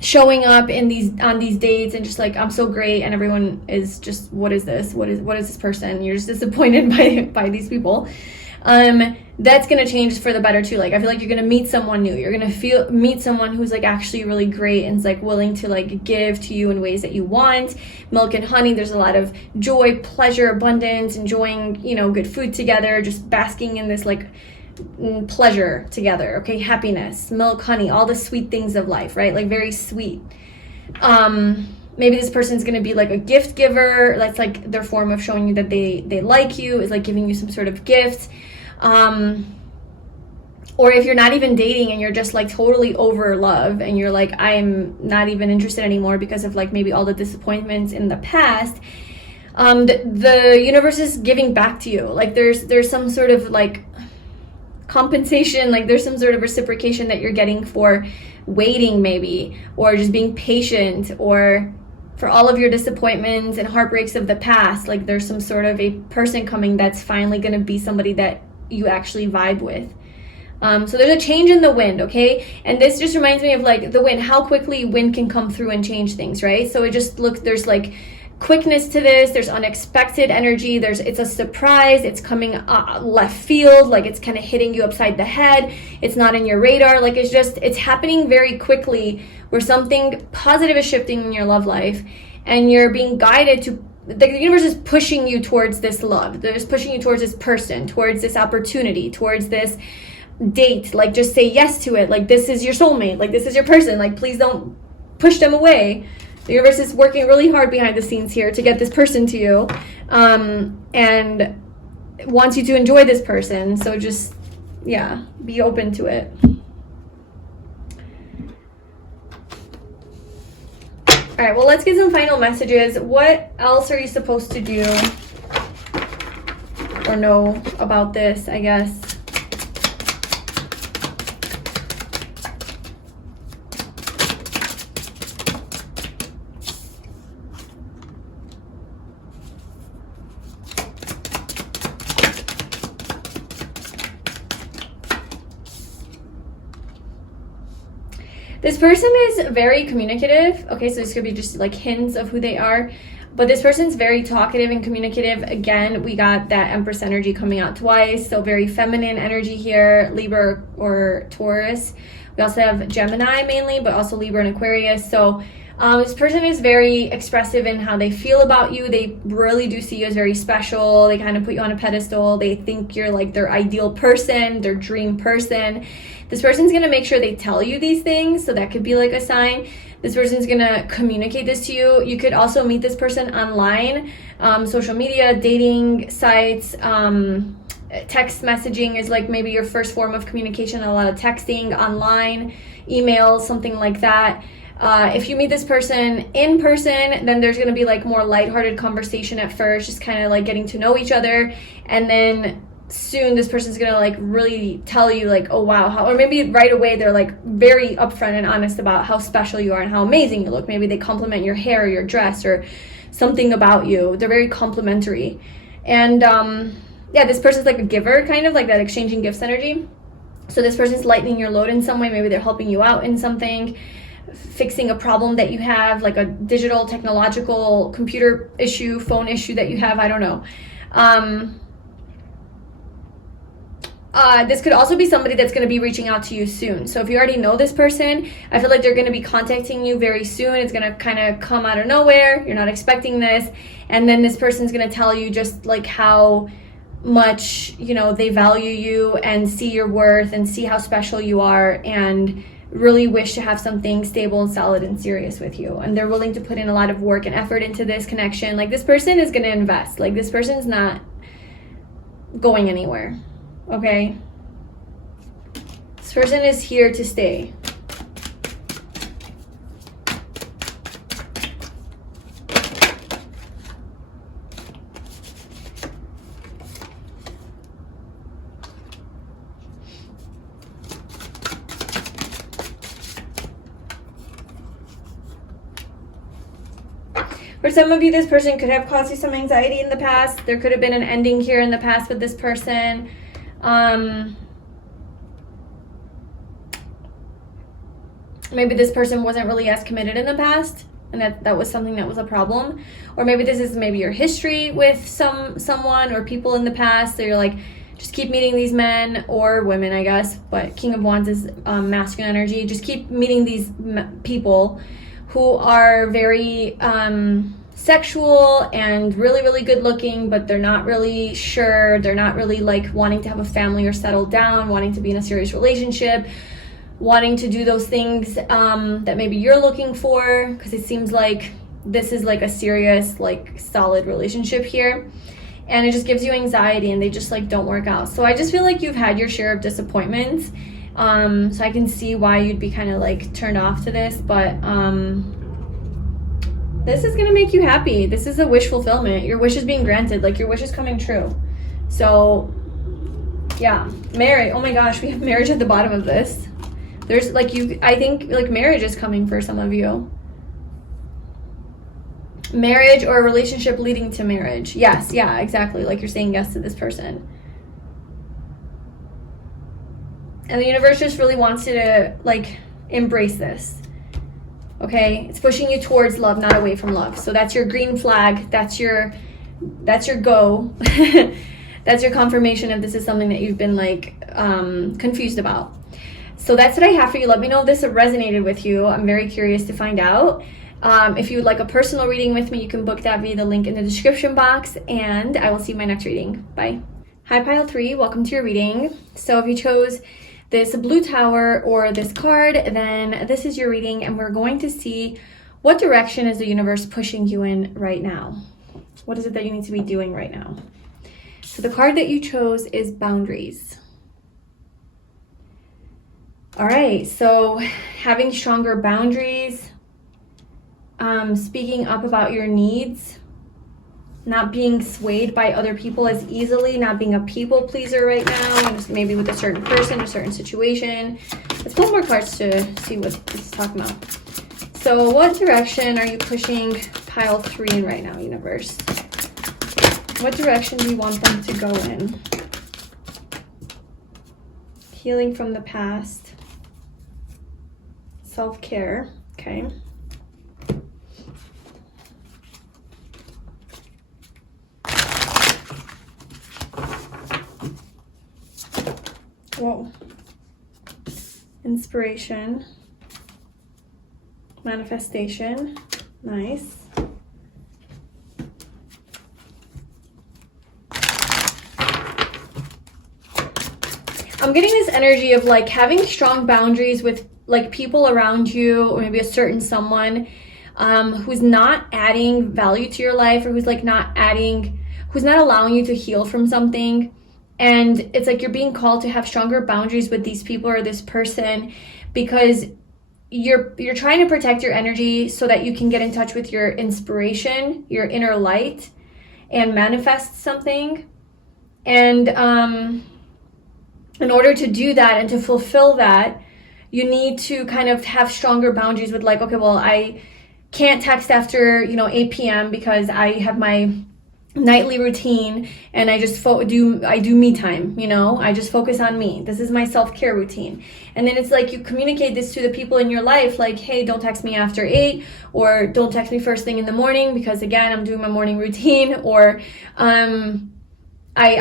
showing up on these dates and just like I'm so great, and everyone is just, what is this? What is this person? You're just disappointed by these people. That's gonna change for the better too. Like I feel like you're gonna meet someone new. You're gonna meet someone who's like actually really great and is like willing to like give to you in ways that you want. Milk and honey. There's a lot of joy, pleasure, abundance, enjoying, you know, good food together, just basking in this like pleasure together. Okay, happiness, milk, honey, all the sweet things of life, right? Like very sweet. Maybe this person's gonna be like a gift giver. That's like their form of showing you that they like you, is like giving you some sort of gift. Or if you're not even dating and you're just like totally over love and you're like, I'm not even interested anymore because of like maybe all the disappointments in the past, the universe is giving back to you. Like there's some sort of like compensation, like there's some sort of reciprocation that you're getting for waiting maybe, or just being patient, or for all of your disappointments and heartbreaks of the past. Like there's some sort of a person coming that's finally going to be somebody that you actually vibe with. So there's a change in the wind, okay? And this just reminds me of like the wind, how quickly wind can come through and change things, right? So it just looks, there's like quickness to this, there's unexpected energy, it's a surprise, it's coming left field, like it's kind of hitting you upside the head, it's not in your radar, like it's happening very quickly, where something positive is shifting in your love life, and you're being guided to, the universe is pushing you towards this love, they're just pushing you towards this person, towards this opportunity, towards this date. Like just say yes to it, like this is your soulmate, like this is your person, like please don't push them away. The universe is working really hard behind the scenes here to get this person to you, and wants you to enjoy this person. So just, yeah, be open to it. All right, well, let's get some final messages. What else are you supposed to do or know about this, I guess? This person is very communicative. Okay, so this could be just like hints of who they are. But this person's very talkative and communicative. Again, we got that Empress energy coming out twice. So very feminine energy here, Libra or Taurus. We also have Gemini mainly, but also Libra and Aquarius. So this person is very expressive in how they feel about you. They really do see you as very special. They kind of put you on a pedestal. They think you're like their ideal person, their dream person. This person's going to make sure they tell you these things. So that could be like a sign. This person's going to communicate this to you. You could also meet this person online, social media, dating sites, text messaging is like maybe your first form of communication. A lot of texting, online, emails, something like that. If you meet this person in person, then there's going to be like more lighthearted conversation at first, just kind of like getting to know each other. And then soon this person's going to like really tell you like, oh wow, how, or maybe right away they're like very upfront and honest about how special you are and how amazing you look. Maybe they compliment your hair or your dress or something about you. They're very complimentary. And yeah, this person's like a giver, kind of like that exchanging gifts energy. So this person's lightening your load in some way. Maybe they're helping you out in something, fixing a problem that you have, like a digital, technological, computer issue, phone issue that you have, I don't know. This could also be somebody that's going to be reaching out to you soon. So if you already know this person, I feel like they're going to be contacting you very soon. It's going to kind of come out of nowhere. You're not expecting this. And then this person's going to tell you just like how much, you know, they value you and see your worth and see how special you are and really wish to have something stable and solid and serious with you. And they're willing to put in a lot of work and effort into this connection. Like this person is going to invest. Like this person's not going anywhere. Okay? This person is here to stay. For some of you, this person could have caused you some anxiety in the past. There could have been an ending here in the past with this person. Maybe this person wasn't really as committed in the past, and that was something that was a problem. Or maybe this is maybe your history with someone or people in the past. So you're like, just keep meeting these men or women, I guess. But King of Wands is masculine energy. Just keep meeting these people who are very sexual and really, really good looking, but they're not really sure. They're not really like wanting to have a family or settle down, wanting to be in a serious relationship, wanting to do those things that maybe you're looking for, because it seems like this is like a serious, like solid relationship here. And it just gives you anxiety and they just like don't work out. So I just feel like you've had your share of disappointments. So I can see why you'd be kind of like turned off to this, but this is going to make you happy. This is a wish fulfillment. Your wish is being granted. Like your wish is coming true. So yeah, marriage. Oh my gosh, we have marriage at the bottom of this. There's like I think like marriage is coming for some of you. Marriage or a relationship leading to marriage. Yes, yeah, exactly. Like you're saying yes to this person. And the universe just really wants you to like embrace this. Okay? It's pushing you towards love, not away from love. So that's your green flag. That's your go. That's your confirmation if this is something that you've been like confused about. So that's what I have for you. Let me know if this resonated with you. I'm very curious to find out. If you would like a personal reading with me, you can book that via the link in the description box, and I will see you in my next reading. Bye. Hi, Pile 3. Welcome to your reading. So if you chose this blue tower or this card, then this is your reading, and we're going to see what direction is the universe pushing you in right now. What is it that you need to be doing right now? So the card that you chose is boundaries. All right, so having stronger boundaries, speaking up about your needs, not being swayed by other people as easily, not being a people pleaser right now, just maybe with a certain person, a certain situation. Let's pull more cards to see what it's talking about. So what direction are you pushing Pile 3 in right now, universe? What direction do you want them to go in? Healing from the past. Self-care, okay. Whoa. Inspiration. Manifestation. Nice. I'm getting this energy of like having strong boundaries with like people around you, or maybe a certain someone who's not adding value to your life, or who's not allowing you to heal from something. And it's like you're being called to have stronger boundaries with these people or this person, because you're trying to protect your energy so that you can get in touch with your inspiration, your inner light, and manifest something. And in order to do that and to fulfill that, you need to kind of have stronger boundaries with like, okay, well, I can't text after 8 p.m. because I have my nightly routine, and I just do me time, I just focus on me. This is my self-care routine. And then it's like you communicate this to the people in your life, like, hey, don't text me after 8, or don't text me first thing in the morning because again, I'm doing my morning routine, or I'm not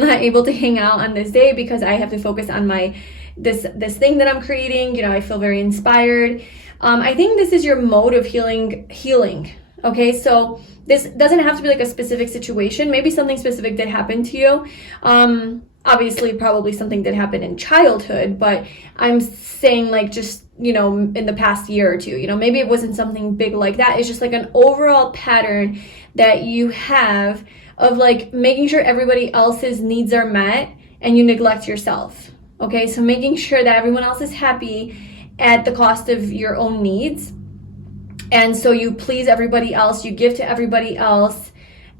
able to hang out on this day because I have to focus on my this thing that I'm creating. I feel very inspired. I think this is your mode of healing. Okay, so this doesn't have to be like a specific situation. Maybe something specific did happen to you. Obviously, probably something that happened in childhood, but I'm saying like just, in the past year or two, maybe it wasn't something big like that. It's just like an overall pattern that you have of like making sure everybody else's needs are met and you neglect yourself. Okay, so making sure that everyone else is happy at the cost of your own needs. And so you please everybody else, you give to everybody else,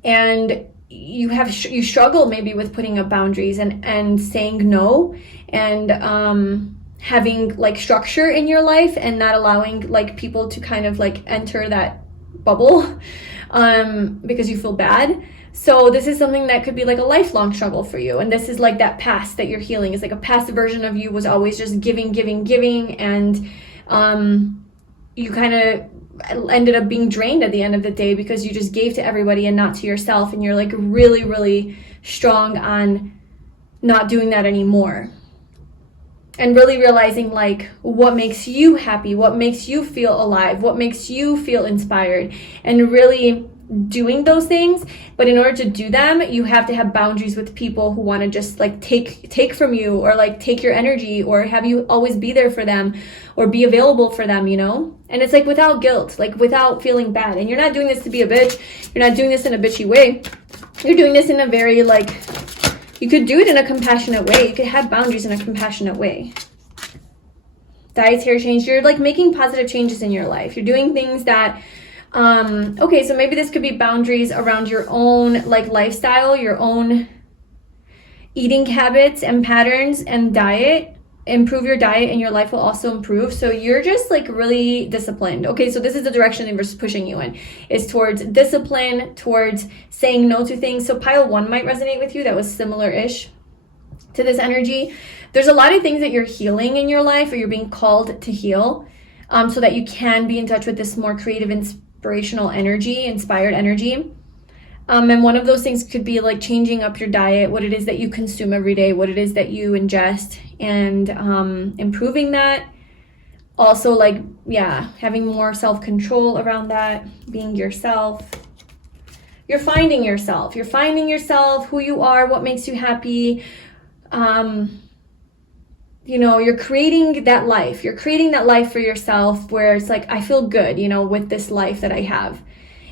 and you struggle maybe with putting up boundaries and saying no, and having like structure in your life and not allowing like people to kind of like enter that bubble because you feel bad. So this is something that could be like a lifelong struggle for you. And this is like that past that you're healing. It's like a past version of you was always just giving, and you kind of ended up being drained at the end of the day because you just gave to everybody and not to yourself. And you're like really, really strong on not doing that anymore. And really realizing like what makes you happy, what makes you feel alive, what makes you feel inspired, and really doing those things. But in order to do them, you have to have boundaries with people who want to just like take from you, or like take your energy, or have you always be there for them or be available for them, and it's like without guilt, like without feeling bad. And you're not doing this to be a bitch, you're not doing this in a bitchy way, you're doing this in a very like, you could do it in a compassionate way. You could have boundaries in a compassionate way. Dietary change, you're like making positive changes in your life. You're doing things that okay, so maybe this could be boundaries around your own like lifestyle, your own eating habits and patterns and diet. improve your diet and your life will also improve. So you're just like really disciplined. Okay, so this is the direction the universe is pushing you in, is towards discipline, towards saying no to things. So pile 1 might resonate with you. That was similar-ish to this energy. There's a lot of things that you're healing in your life, or you're being called to heal, so that you can be in touch with this more creative, inspirational energy, inspired energy. And one of those things could be like changing up your diet, what it is that you consume every day, what it is that you ingest, and improving that. Also, like, yeah, having more self-control around that, being yourself. You're finding yourself. You're finding yourself, who you are, what makes you happy. You know, you're creating that life. You're creating that life for yourself where it's like, I feel good, you know, with this life that I have.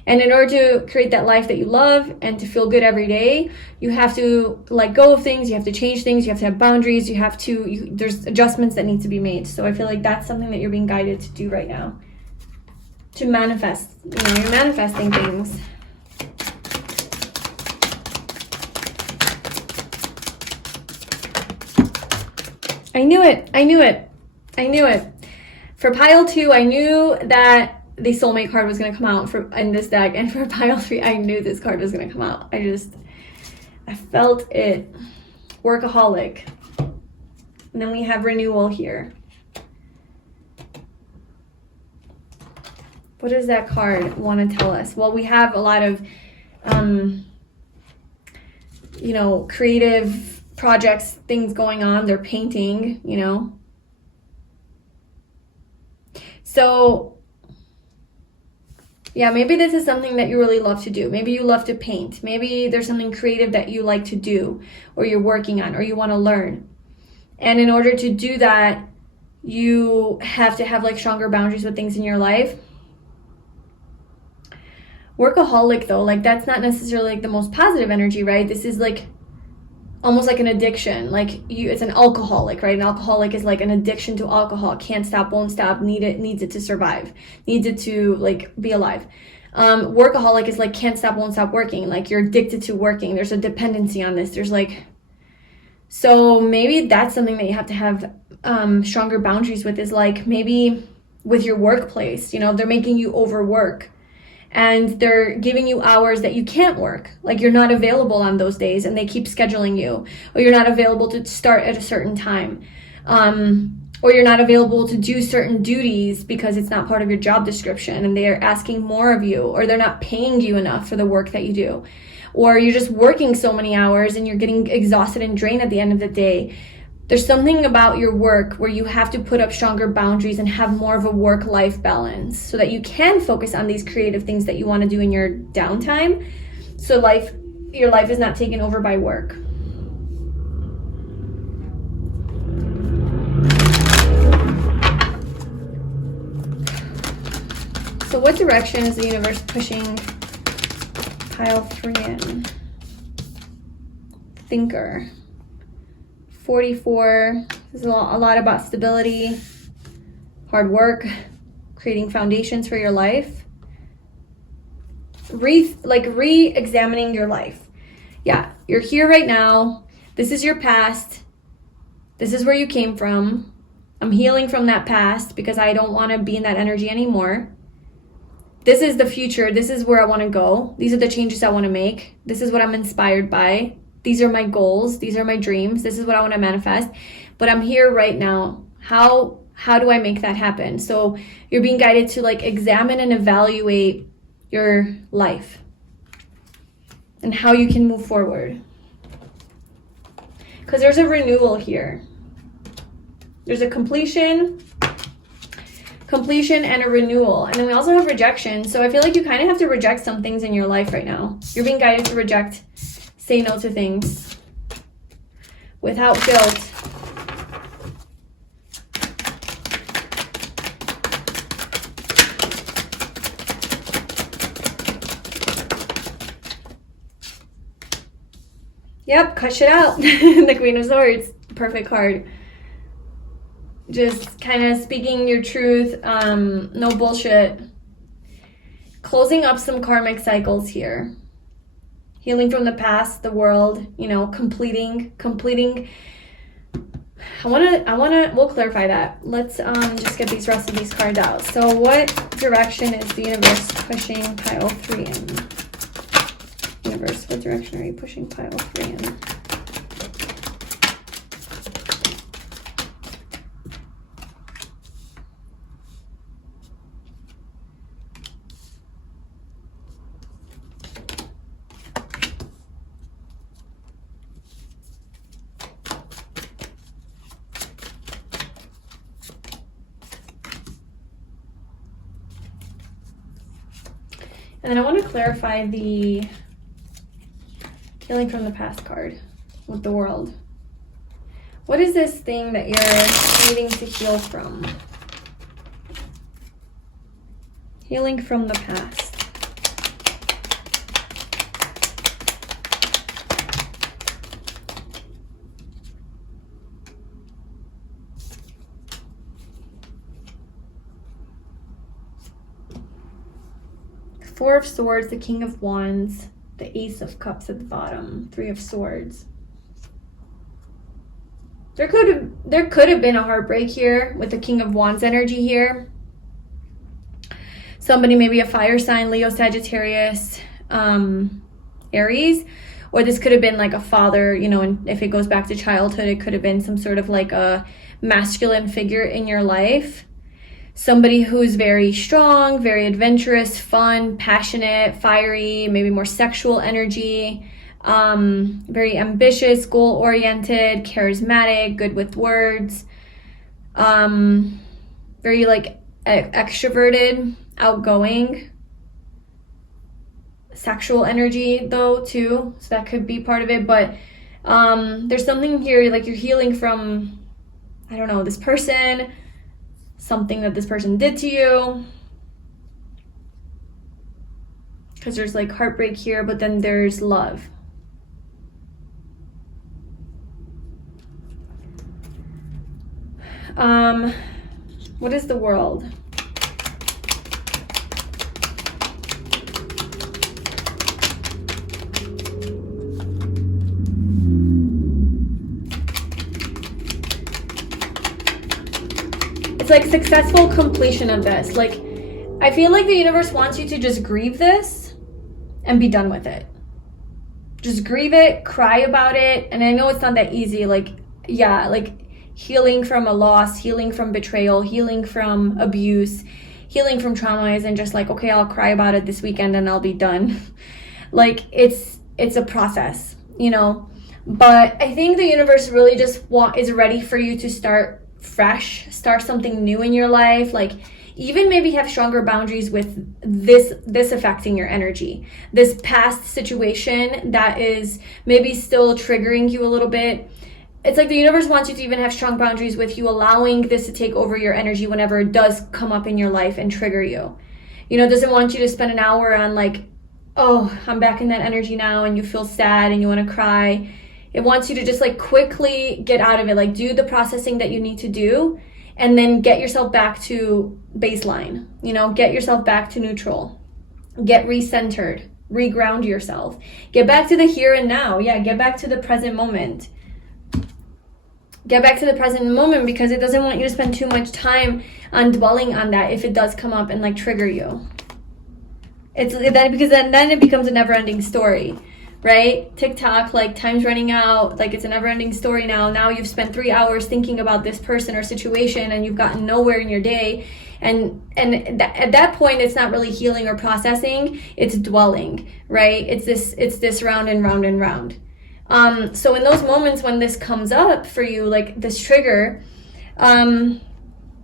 And in order to create that life that you love and to feel good every day, you have to let go of things, you have to change things, you have to have boundaries, there's adjustments that need to be made. So I feel like that's something that you're being guided to do right now. To manifest, you know, you're manifesting things. I knew it. For pile 2, I knew that the soulmate card was going to come out in this deck, and for pile 3 I knew this card was going to come out. I felt it. Workaholic. And then we have renewal here. What does that card want to tell us? Well, we have a lot of you know, creative projects, things going on. They're painting, you know. So yeah, maybe this is something that you really love to do. Maybe you love to paint. Maybe there's something creative that you like to do, or you're working on, or you want to learn. And in order to do that, you have to have like stronger boundaries with things in your life. Workaholic though, like that's not necessarily like the most positive energy, right? This is like almost like an addiction. Like it's an alcoholic, right? An alcoholic is like an addiction to alcohol. Can't stop, won't stop, needs it to survive, needs it to like be alive. Workaholic is like can't stop, won't stop working. Like you're addicted to working. There's a dependency on this. There's like, so maybe that's something that you have to have stronger boundaries with, is like maybe with your workplace, you know, they're making you overwork. And they're giving you hours that you can't work. Like you're not available on those days, and they keep scheduling you. Or you're not available to start at a certain time. Or you're not available to do certain duties because it's not part of your job description, and they're asking more of you. Or they're not paying you enough for the work that you do. Or you're just working so many hours and you're getting exhausted and drained at the end of the day. There's something about your work where you have to put up stronger boundaries and have more of a work-life balance so that you can focus on these creative things that you want to do in your downtime. So your life is not taken over by work. So what direction is the universe pushing pile 3 in? Thinker. 44, this is a lot about stability, hard work, creating foundations for your life. Re-examining your life. Yeah, you're here right now. This is your past. This is where you came from. I'm healing from that past because I don't want to be in that energy anymore. This is the future. This is where I want to go. These are the changes I want to make. This is what I'm inspired by. These are my goals. These are my dreams. This is what I want to manifest. But I'm here right now. How do I make that happen? So you're being guided to like examine and evaluate your life and how you can move forward. Because there's a renewal here. There's a completion and a renewal. And then we also have rejection. So I feel like you kind of have to reject some things in your life right now. You're being guided to reject. Say no to things without guilt. Yep, cut shit out. The Queen of Swords. Perfect card. Just kind of speaking your truth. No bullshit. Closing up some karmic cycles here. Healing from the past, the world, you know, completing we'll clarify that. Let's just get these rest of these cards out. So what direction is the universe pushing pile 3 in? Universe, what direction are you pushing pile 3 in? And then I want to clarify the healing from the past card with the world. What is this thing that you're needing to heal from? Healing from the past. Four of Swords, the King of Wands, the Ace of Cups at the bottom, Three of Swords. There could have been a heartbreak here with the King of Wands energy here. Somebody, maybe a fire sign, Leo, Sagittarius, Aries, or this could have been like a father, you know, and if it goes back to childhood, it could have been some sort of like a masculine figure in your life. Somebody who's very strong, very adventurous, fun, passionate, fiery, maybe more sexual energy, very ambitious, goal-oriented, charismatic, good with words, very like extroverted, outgoing, sexual energy though too, so that could be part of it. But there's something here like you're healing from, I don't know, this person, something that this person did to you, because there's like heartbreak here, but then there's love. What is the world? It's like successful completion of this. Like, I feel like the universe wants you to just grieve this and be done with it. Just grieve it, cry about it. And I know it's not that easy. Like, yeah, like healing from a loss, healing from betrayal, healing from abuse, healing from trauma isn't just like, okay, I'll cry about it this weekend and I'll be done. Like, it's a process, you know. But I think the universe really just is ready for you to start fresh, start something new in your life. Like, even maybe have stronger boundaries with this affecting your energy, this past situation that is maybe still triggering you a little bit. It's like the universe wants you to even have strong boundaries with you allowing this to take over your energy whenever it does come up in your life and trigger you. You know, it doesn't want you to spend an hour on like, oh, I'm back in that energy now, and you feel sad and you want to cry. It wants you to just like quickly get out of it, like do the processing that you need to do, and then get yourself back to baseline, you know, get yourself back to neutral, get recentered, reground yourself, get back to the here and now. Yeah, get back to the present moment. Get back to the present moment, because it doesn't want you to spend too much time on dwelling on that if it does come up and like trigger you. It's that, because then it becomes a never-ending story. Right? TikTok, like time's running out, like it's a never-ending story now. Now you've spent 3 hours thinking about this person or situation and you've gotten nowhere in your day. And at that point, it's not really healing or processing, it's dwelling, right? It's this round and round and round. So in those moments when this comes up for you, like this trigger,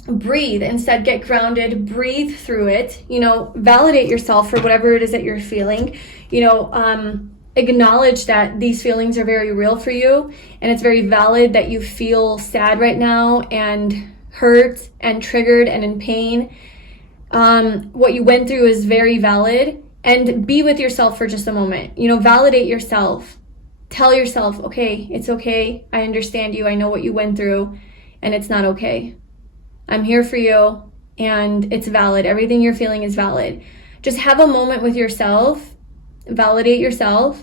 breathe instead, get grounded, breathe through it, you know, validate yourself for whatever it is that you're feeling, you know, acknowledge that these feelings are very real for you, and it's very valid that you feel sad right now and hurt and triggered and in pain. What you went through is very valid, and be with yourself for just a moment. You know, validate yourself. Tell yourself, okay, it's okay. I understand you. I know what you went through, and it's not okay. I'm here for you, and it's valid. Everything you're feeling is valid. Just have a moment with yourself, validate yourself,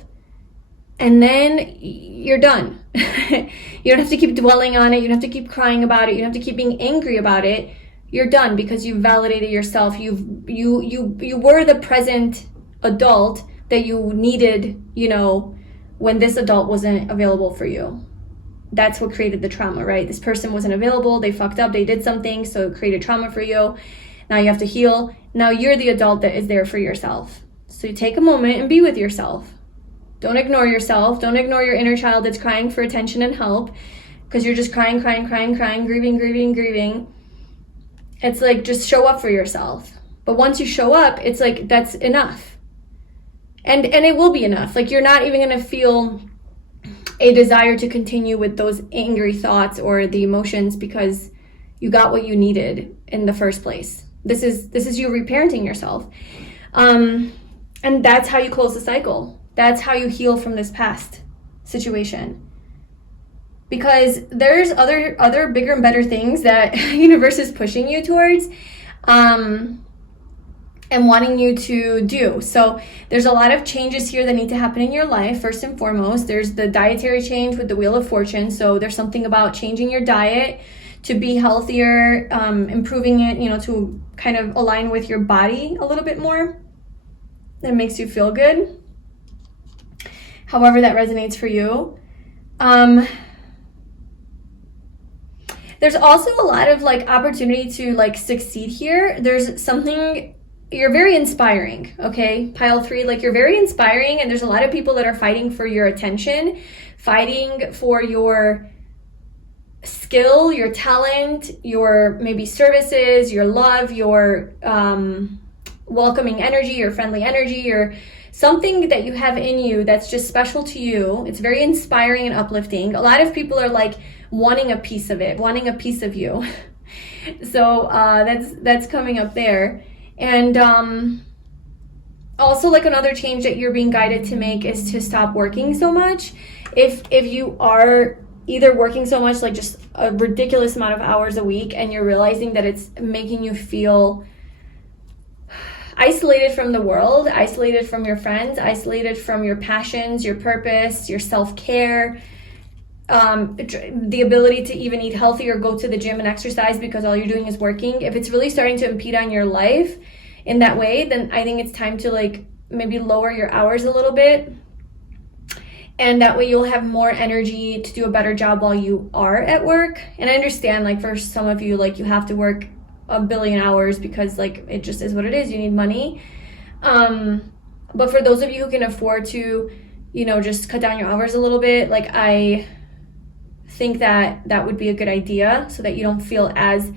and then you're done. You don't have to keep dwelling on it. You don't have to keep crying about it. You don't have to keep being angry about it. You're done because you validated yourself. You were the present adult that you needed, you know, when this adult wasn't available for you. That's what created the trauma, right? This person wasn't available. They fucked up. They did something, so it created trauma for you. Now you have to heal. Now you're the adult that is there for yourself. So you take a moment and be with yourself. Don't ignore yourself. Don't ignore your inner child that's crying for attention and help, because you're just crying, grieving. It's like, just show up for yourself. But once you show up, it's like, that's enough. And it will be enough. Like, you're not even going to feel a desire to continue with those angry thoughts or the emotions, because you got what you needed in the first place. This is you reparenting yourself. And that's how you close the cycle. That's how you heal from this past situation. Because there's other bigger and better things that universe is pushing you towards, and wanting you to do. So there's a lot of changes here that need to happen in your life. First and foremost, there's the dietary change with the Wheel of Fortune. So there's something about changing your diet to be healthier, improving it, you know, to kind of align with your body a little bit more. That makes you feel good. However that resonates for you. There's also a lot of like opportunity to like succeed here. There's something, you're very inspiring, okay? Pile 3, like, you're very inspiring, and there's a lot of people that are fighting for your attention, fighting for your skill, your talent, your maybe services, your love, your welcoming energy, your friendly energy, your something that you have in you that's just special to you. It's very inspiring and uplifting. A lot of people are like wanting a piece of it, wanting a piece of you. So that's coming up there. And also, like, another change that you're being guided to make is to stop working so much. If you are either working so much, like just a ridiculous amount of hours a week, and you're realizing that it's making you feel isolated from the world, isolated from your friends, isolated from your passions, your purpose, your self-care, the ability to even eat healthy or go to the gym and exercise because all you're doing is working. If it's really starting to impede on your life in that way, then I think it's time to like maybe lower your hours a little bit. And that way you'll have more energy to do a better job while you are at work. And I understand, like, for some of you, like, you have to work a billion hours because, like, it just is what it is. You need money. But for those of you who can afford to, you know, just cut down your hours a little bit, like, I think that would be a good idea so that you don't feel as,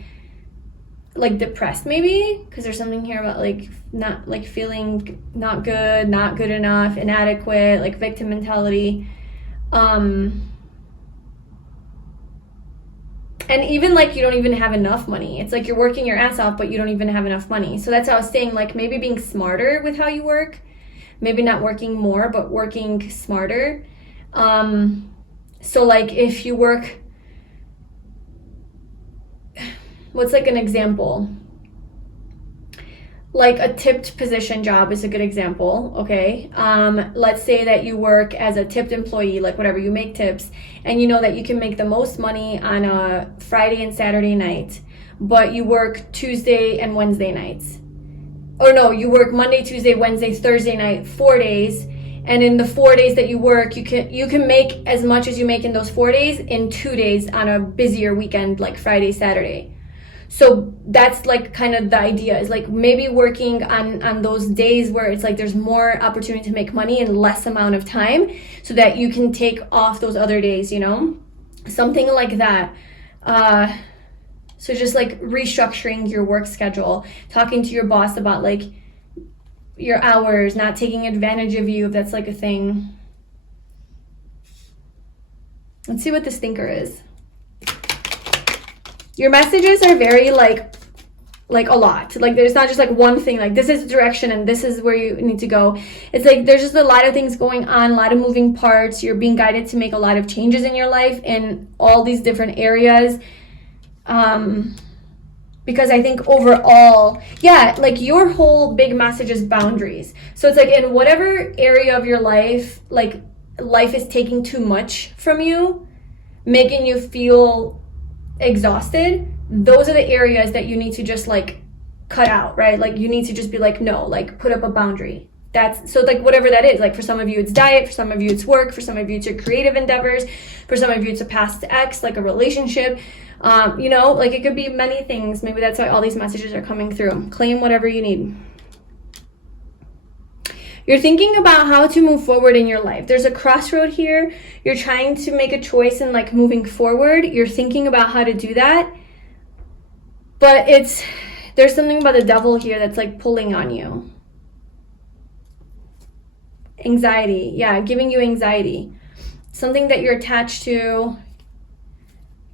like, depressed maybe, because there's something here about, like, not, like, feeling not good enough, inadequate, like, victim mentality. And even, like, you don't even have enough money. It's like you're working your ass off, but you don't even have enough money. So that's how I was saying, like, maybe being smarter with how you work. Maybe not working more, but working smarter. So, like, if you work, what's, like, an example? Like, a tipped position job is a good example, okay? Let's say that you work as a tipped employee, like, whatever, you make tips, and you know that you can make the most money on a Friday and Saturday night, but you work Tuesday and Wednesday nights. Or no, you work Monday, Tuesday, Wednesday, Thursday night, 4 days, and in the 4 days that you work, you can make as much as you make in those 4 days in 2 days on a busier weekend, like Friday, Saturday. So that's, like, kind of the idea, is, like, maybe working on those days where it's like there's more opportunity to make money in less amount of time so that you can take off those other days, you know? Something like that. So just, like, restructuring your work schedule, talking to your boss about, like, your hours, not taking advantage of you if that's, like, a thing. Let's see what this thinker is. Your messages are very, like a lot. Like, there's not just, like, one thing, like, this is the direction and this is where you need to go. It's like there's just a lot of things going on, a lot of moving parts. You're being guided to make a lot of changes in your life in all these different areas. Because I think overall, yeah, like, your whole big message is boundaries. So it's like in whatever area of your life, like, life is taking too much from you, making you feel exhausted, those are the areas that you need to just like cut out, right? Like you need to just be like, no, like put up a boundary. That's so like whatever that is. Like for some of you it's diet, for some of you it's work, for some of you it's your creative endeavors, for some of you it's a past ex, like a relationship. You know, like it could be many things. Maybe that's why all these messages are coming through. Claim whatever you need. You're thinking about how to move forward in your life. There's a crossroad here. You're trying to make a choice and like moving forward. You're thinking about how to do that. But there's something about the devil here that's like pulling on you. Anxiety. Yeah, giving you anxiety. Something that you're attached to.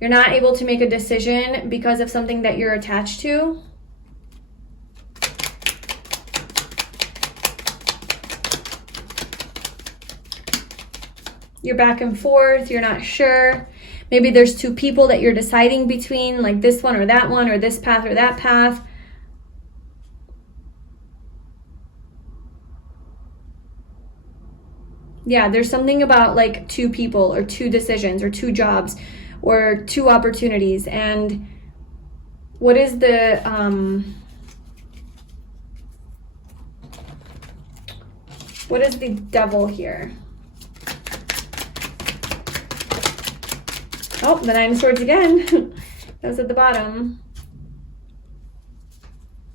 You're not able to make a decision because of something that you're attached to. You're back and forth, you're not sure. Maybe there's two people that you're deciding between, like this one, or this path or that path. Yeah, there's something about like two people or two decisions or two jobs or two opportunities. And what is the devil here? Oh, the Nine of Swords again. That was at the bottom.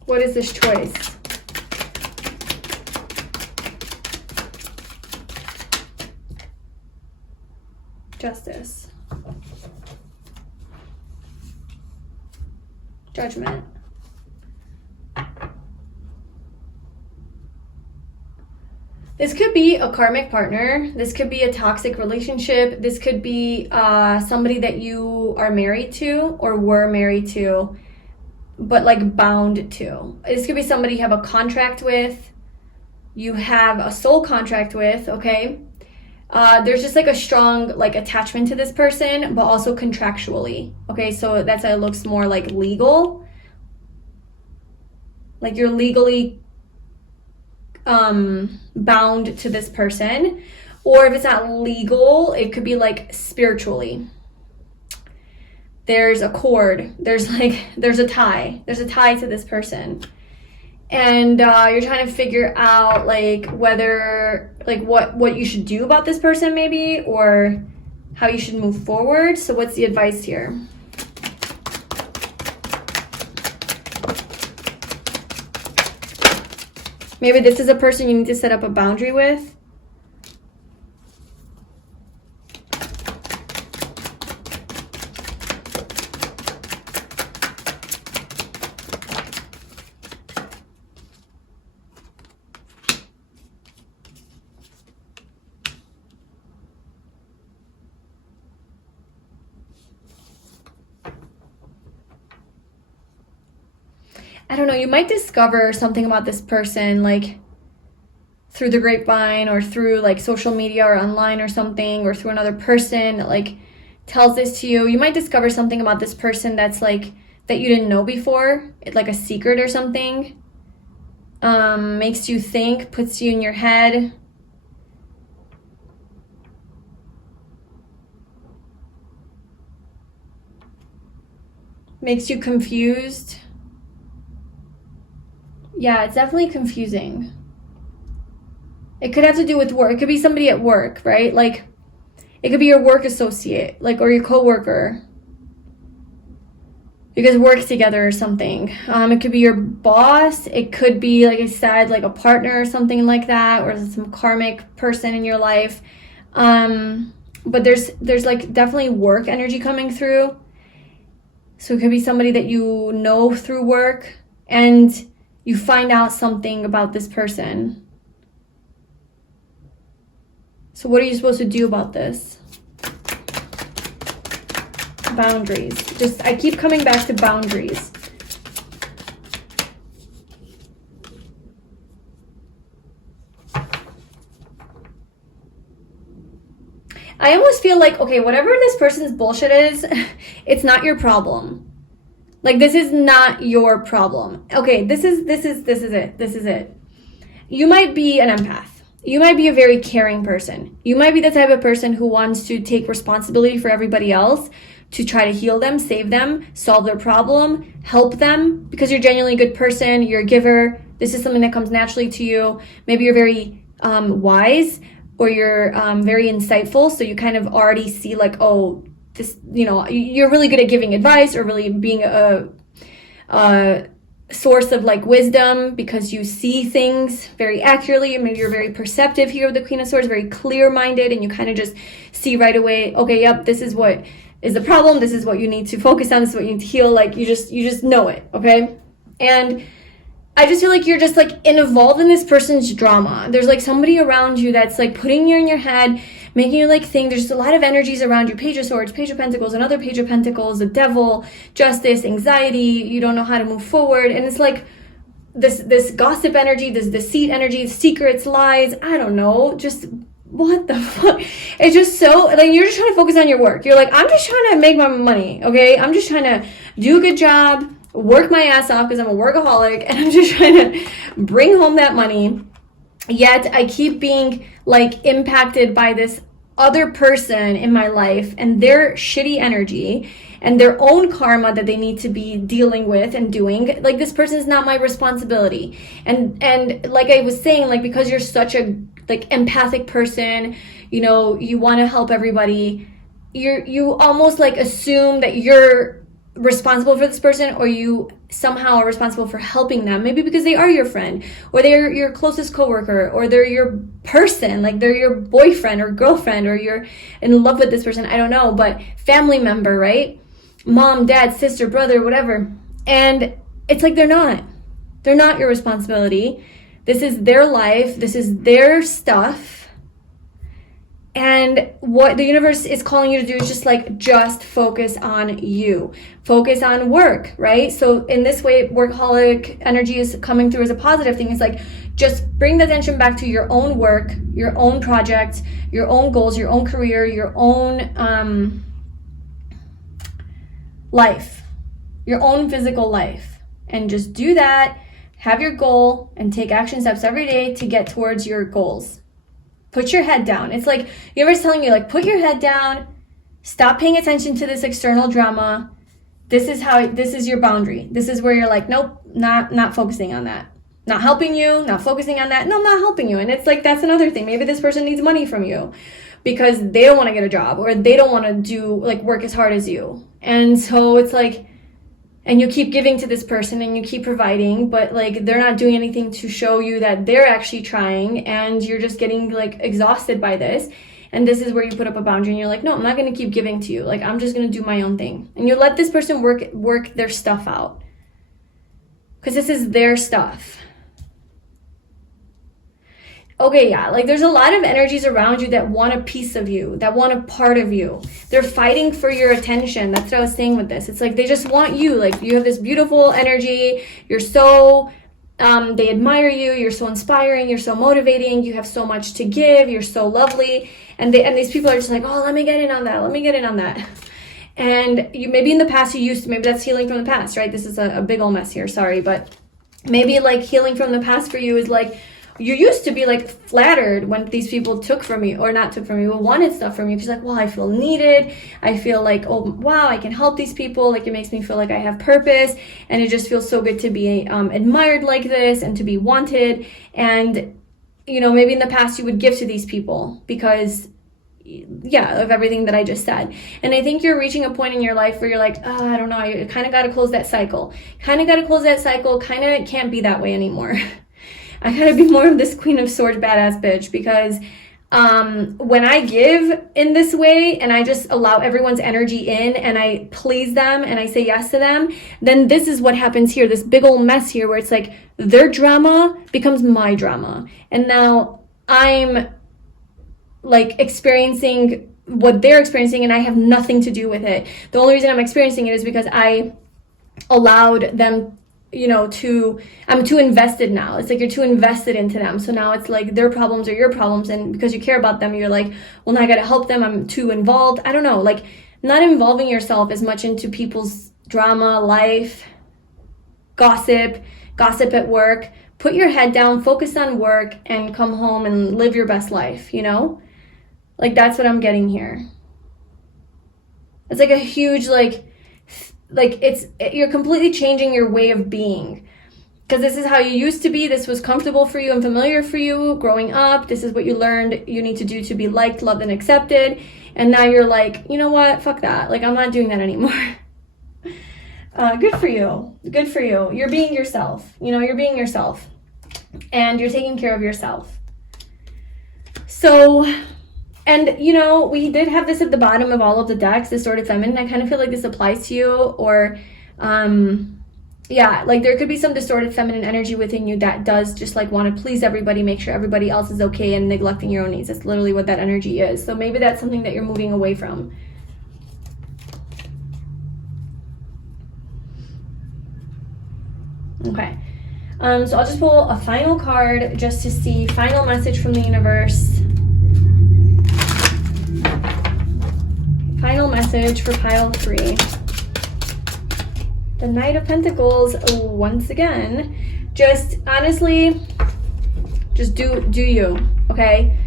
What is this choice? Justice. Judgment. This could be a karmic partner. This could be a toxic relationship. This could be somebody that you are married to or were married to, but like bound to. This could be somebody you have a contract with, you have a soul contract with, okay? There's just like a strong like attachment to this person, but also contractually, okay? So that's why it looks more like legal. Like you're legally bound to this person. Or if it's not legal, it could be like spiritually. There's a cord, there's a tie to this person. And you're trying to figure out like whether like what you should do about this person maybe, or how you should move forward. So what's the advice here? Maybe this is a person you need to set up a boundary with. I don't know, you might discover something about this person like through the grapevine or through like social media or online or something, or through another person that like tells this to you. You might discover something about this person that's like that you didn't know before, like a secret or something. Makes you think, puts you in your head. Makes you confused. Yeah, it's definitely confusing. It could have to do with work. It could be somebody at work, right? Like, it could be your work associate, like, or your coworker. You guys work together or something. It could be your boss. It could be, like I said, like a partner or something like that, or some karmic person in your life. But there's like definitely work energy coming through. So it could be somebody that you know through work, and you find out something about this person. So what are you supposed to do about this? Boundaries. I keep coming back to boundaries. I almost feel like, okay, whatever this person's bullshit is, it's not your problem. Like, this is not your problem. Okay, this is it. You might be an empath. you might be a very caring person. You might be the type of person who wants to take responsibility for everybody else, to try to heal them, save them, solve their problem, help them, because you're genuinely a good person, you're a giver. This is something that comes naturally to you. Maybe you're very wise, or you're very insightful, so you kind of already see like, oh, this, you know, you're really good at giving advice, or really being a source of like wisdom, because you see things very accurately. Maybe you're very perceptive here with the Queen of Swords, very clear-minded, and you kind of just see right away, okay, yep, this is what is the problem, this is what you need to focus on, this is what you need to heal. Like you just know it, okay? And I just feel like you're just like involved in this person's drama. There's like somebody around you that's like putting you in your head, making you like think. There's just a lot of energies around you. Page of Swords, Page of Pentacles, another Page of Pentacles, the Devil, Justice, anxiety. You don't know how to move forward. And it's like this gossip energy, this deceit energy, secrets, lies. I don't know. Just what the fuck? It's just so, like, you're just trying to focus on your work. You're like, I'm just trying to make my money, okay? I'm just trying to do a good job, work my ass off because I'm a workaholic, and I'm just trying to bring home that money. Yet I keep being like impacted by this other person in my life and their shitty energy and their own karma that they need to be dealing with and doing. Like, this person is not my responsibility. And like I was saying, like, because you're such a like empathic person, you know, you want to help everybody, you almost like assume that you're responsible for this person, or you somehow are responsible for helping them, maybe because they are your friend, or they're your closest coworker, or they're your person, like they're your boyfriend or girlfriend, or you're in love with this person, I don't know, but family member, right? Mom, dad, sister, brother, whatever. And it's like they're not your responsibility. This is their life, this is their stuff. And what the universe is calling you to do is just focus on you. Focus on work, right? So in this way, workaholic energy is coming through as a positive thing. It's like, just bring the attention back to your own work, your own project, your own goals, your own career, your own life, your own physical life. And just do that, have your goal, and take action steps every day to get towards your goals. Put your head down. It's like, the universe telling you, like, put your head down, stop paying attention to this external drama. This is your boundary. This is where you're like, nope, not focusing on that. Not helping you, not focusing on that. No, I'm not helping you. And it's like, that's another thing. Maybe this person needs money from you because they don't want to get a job, or they don't want to do like work as hard as you. And so it's like, and you keep giving to this person and you keep providing, but like they're not doing anything to show you that they're actually trying, and you're just getting like exhausted by this. And this is where you put up a boundary and you're like, no, I'm not going to keep giving to you. Like, I'm just going to do my own thing. And you let this person work their stuff out, because this is their stuff. Okay, yeah, like there's a lot of energies around you that want a piece of you, that want a part of you. They're fighting for your attention. That's what I was saying with this. It's like they just want you. Like, you have this beautiful energy. You're so, they admire you. You're so inspiring. You're so motivating. You have so much to give. You're so lovely. And these people are just like, oh, let me get in on that. Let me get in on that. And you, maybe in the past you used to, maybe that's healing from the past, right? This is a big old mess here. Sorry. But maybe like healing from the past for you is like, you used to be like flattered when these people took from you, or not took from you, but wanted stuff from you. Because like, well, I feel needed. I feel like, oh, wow, I can help these people. Like, it makes me feel like I have purpose. And it just feels so good to be admired like this and to be wanted. And, you know, maybe in the past you would give to these people because, yeah, of everything that I just said. And I think you're reaching a point in your life where you're like, oh, I don't know. I kind of got to close that cycle. Kind of can't be that way anymore. I gotta be more of this Queen of Swords badass bitch, because when I give in this way and I just allow everyone's energy in and I please them and I say yes to them, then this is what happens here, this big old mess here where it's like their drama becomes my drama. And now I'm like experiencing what they're experiencing and I have nothing to do with it. The only reason I'm experiencing it is because I allowed them, you know, I'm too invested now. It's like you're too invested into them. So now it's like their problems are your problems. And because you care about them, you're like, well, now I got to help them. I'm too involved. I don't know, like not involving yourself as much into people's drama, life, gossip at work, put your head down, focus on work, and come home and live your best life, you know? Like, that's what I'm getting here. It's like a huge, you're completely changing your way of being. Because this is how you used to be. This was comfortable for you and familiar for you growing up. This is what you learned you need to do to be liked, loved, and accepted. And now you're like, you know what? Fuck that. Like, I'm not doing that anymore. Good for you. Good for you. You're being yourself. You know, you're being yourself. And you're taking care of yourself. So, and, you know, we did have this at the bottom of all of the decks, Distorted Feminine. I kind of feel like this applies to you. Or, yeah, like there could be some distorted feminine energy within you that does just like want to please everybody, make sure everybody else is okay, and neglecting your own needs. That's literally what that energy is. So maybe that's something that you're moving away from. Okay. So I'll just pull a final card just to see final message from the universe. Final message for pile 3. The Knight of Pentacles, once again. Just honestly, just do you, okay?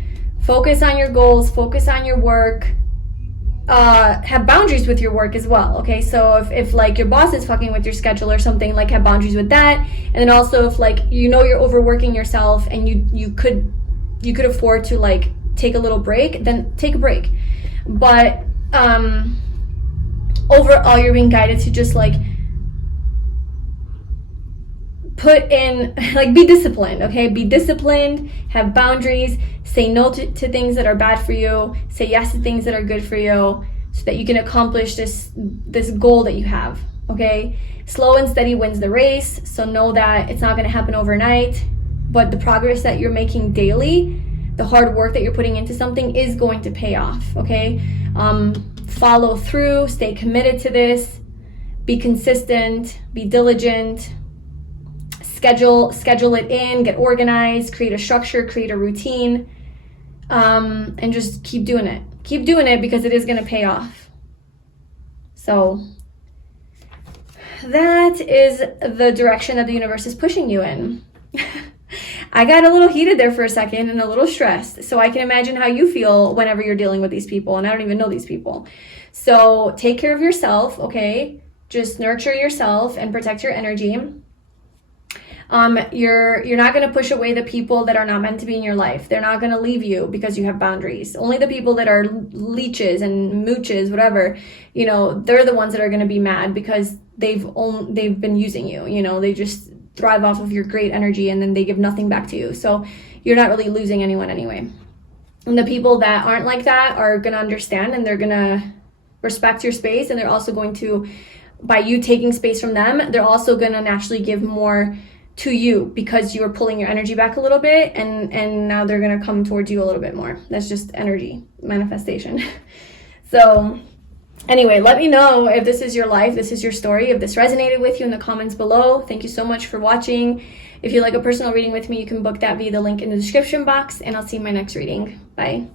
Focus on your goals, focus on your work. Have boundaries with your work as well, okay? So if like your boss is fucking with your schedule or something, like have boundaries with that. And then also if like you know you're overworking yourself and you could afford to like take a little break, then take a break. But overall you're being guided to just like put in, like, be disciplined, okay? Be disciplined, have boundaries, say no to things that are bad for you, say yes to things that are good for you, so that you can accomplish this goal that you have, okay? Slow and steady wins the race, so know that it's not going to happen overnight, but the progress that you're making daily, the hard work that you're putting into something is going to pay off, okay? Follow through, stay committed to this, be consistent, be diligent, schedule it in, get organized, create a structure, create a routine, and just keep doing it. Keep doing it because it is going to pay off. So that is the direction that the universe is pushing you in. I got a little heated there for a second and a little stressed. So I can imagine how you feel whenever you're dealing with these people, and I don't even know these people. So take care of yourself, okay? Just nurture yourself and protect your energy. You're not going to push away the people that are not meant to be in your life. They're not going to leave you because you have boundaries. Only the people that are leeches and mooches, whatever, you know, they're the ones that are going to be mad because they've been using you. You know, they just thrive off of your great energy and then they give nothing back to you. So you're not really losing anyone anyway. And the people that aren't like that are going to understand, and they're going to respect your space, and they're also going to, by you taking space from them, they're also going to naturally give more to you because you are pulling your energy back a little bit, and now they're going to come towards you a little bit more. That's just energy manifestation. So anyway, let me know if this is your life, this is your story, if this resonated with you in the comments below. Thank you so much for watching. If you'd like a personal reading with me, you can book that via the link in the description box, and I'll see you in my next reading. Bye.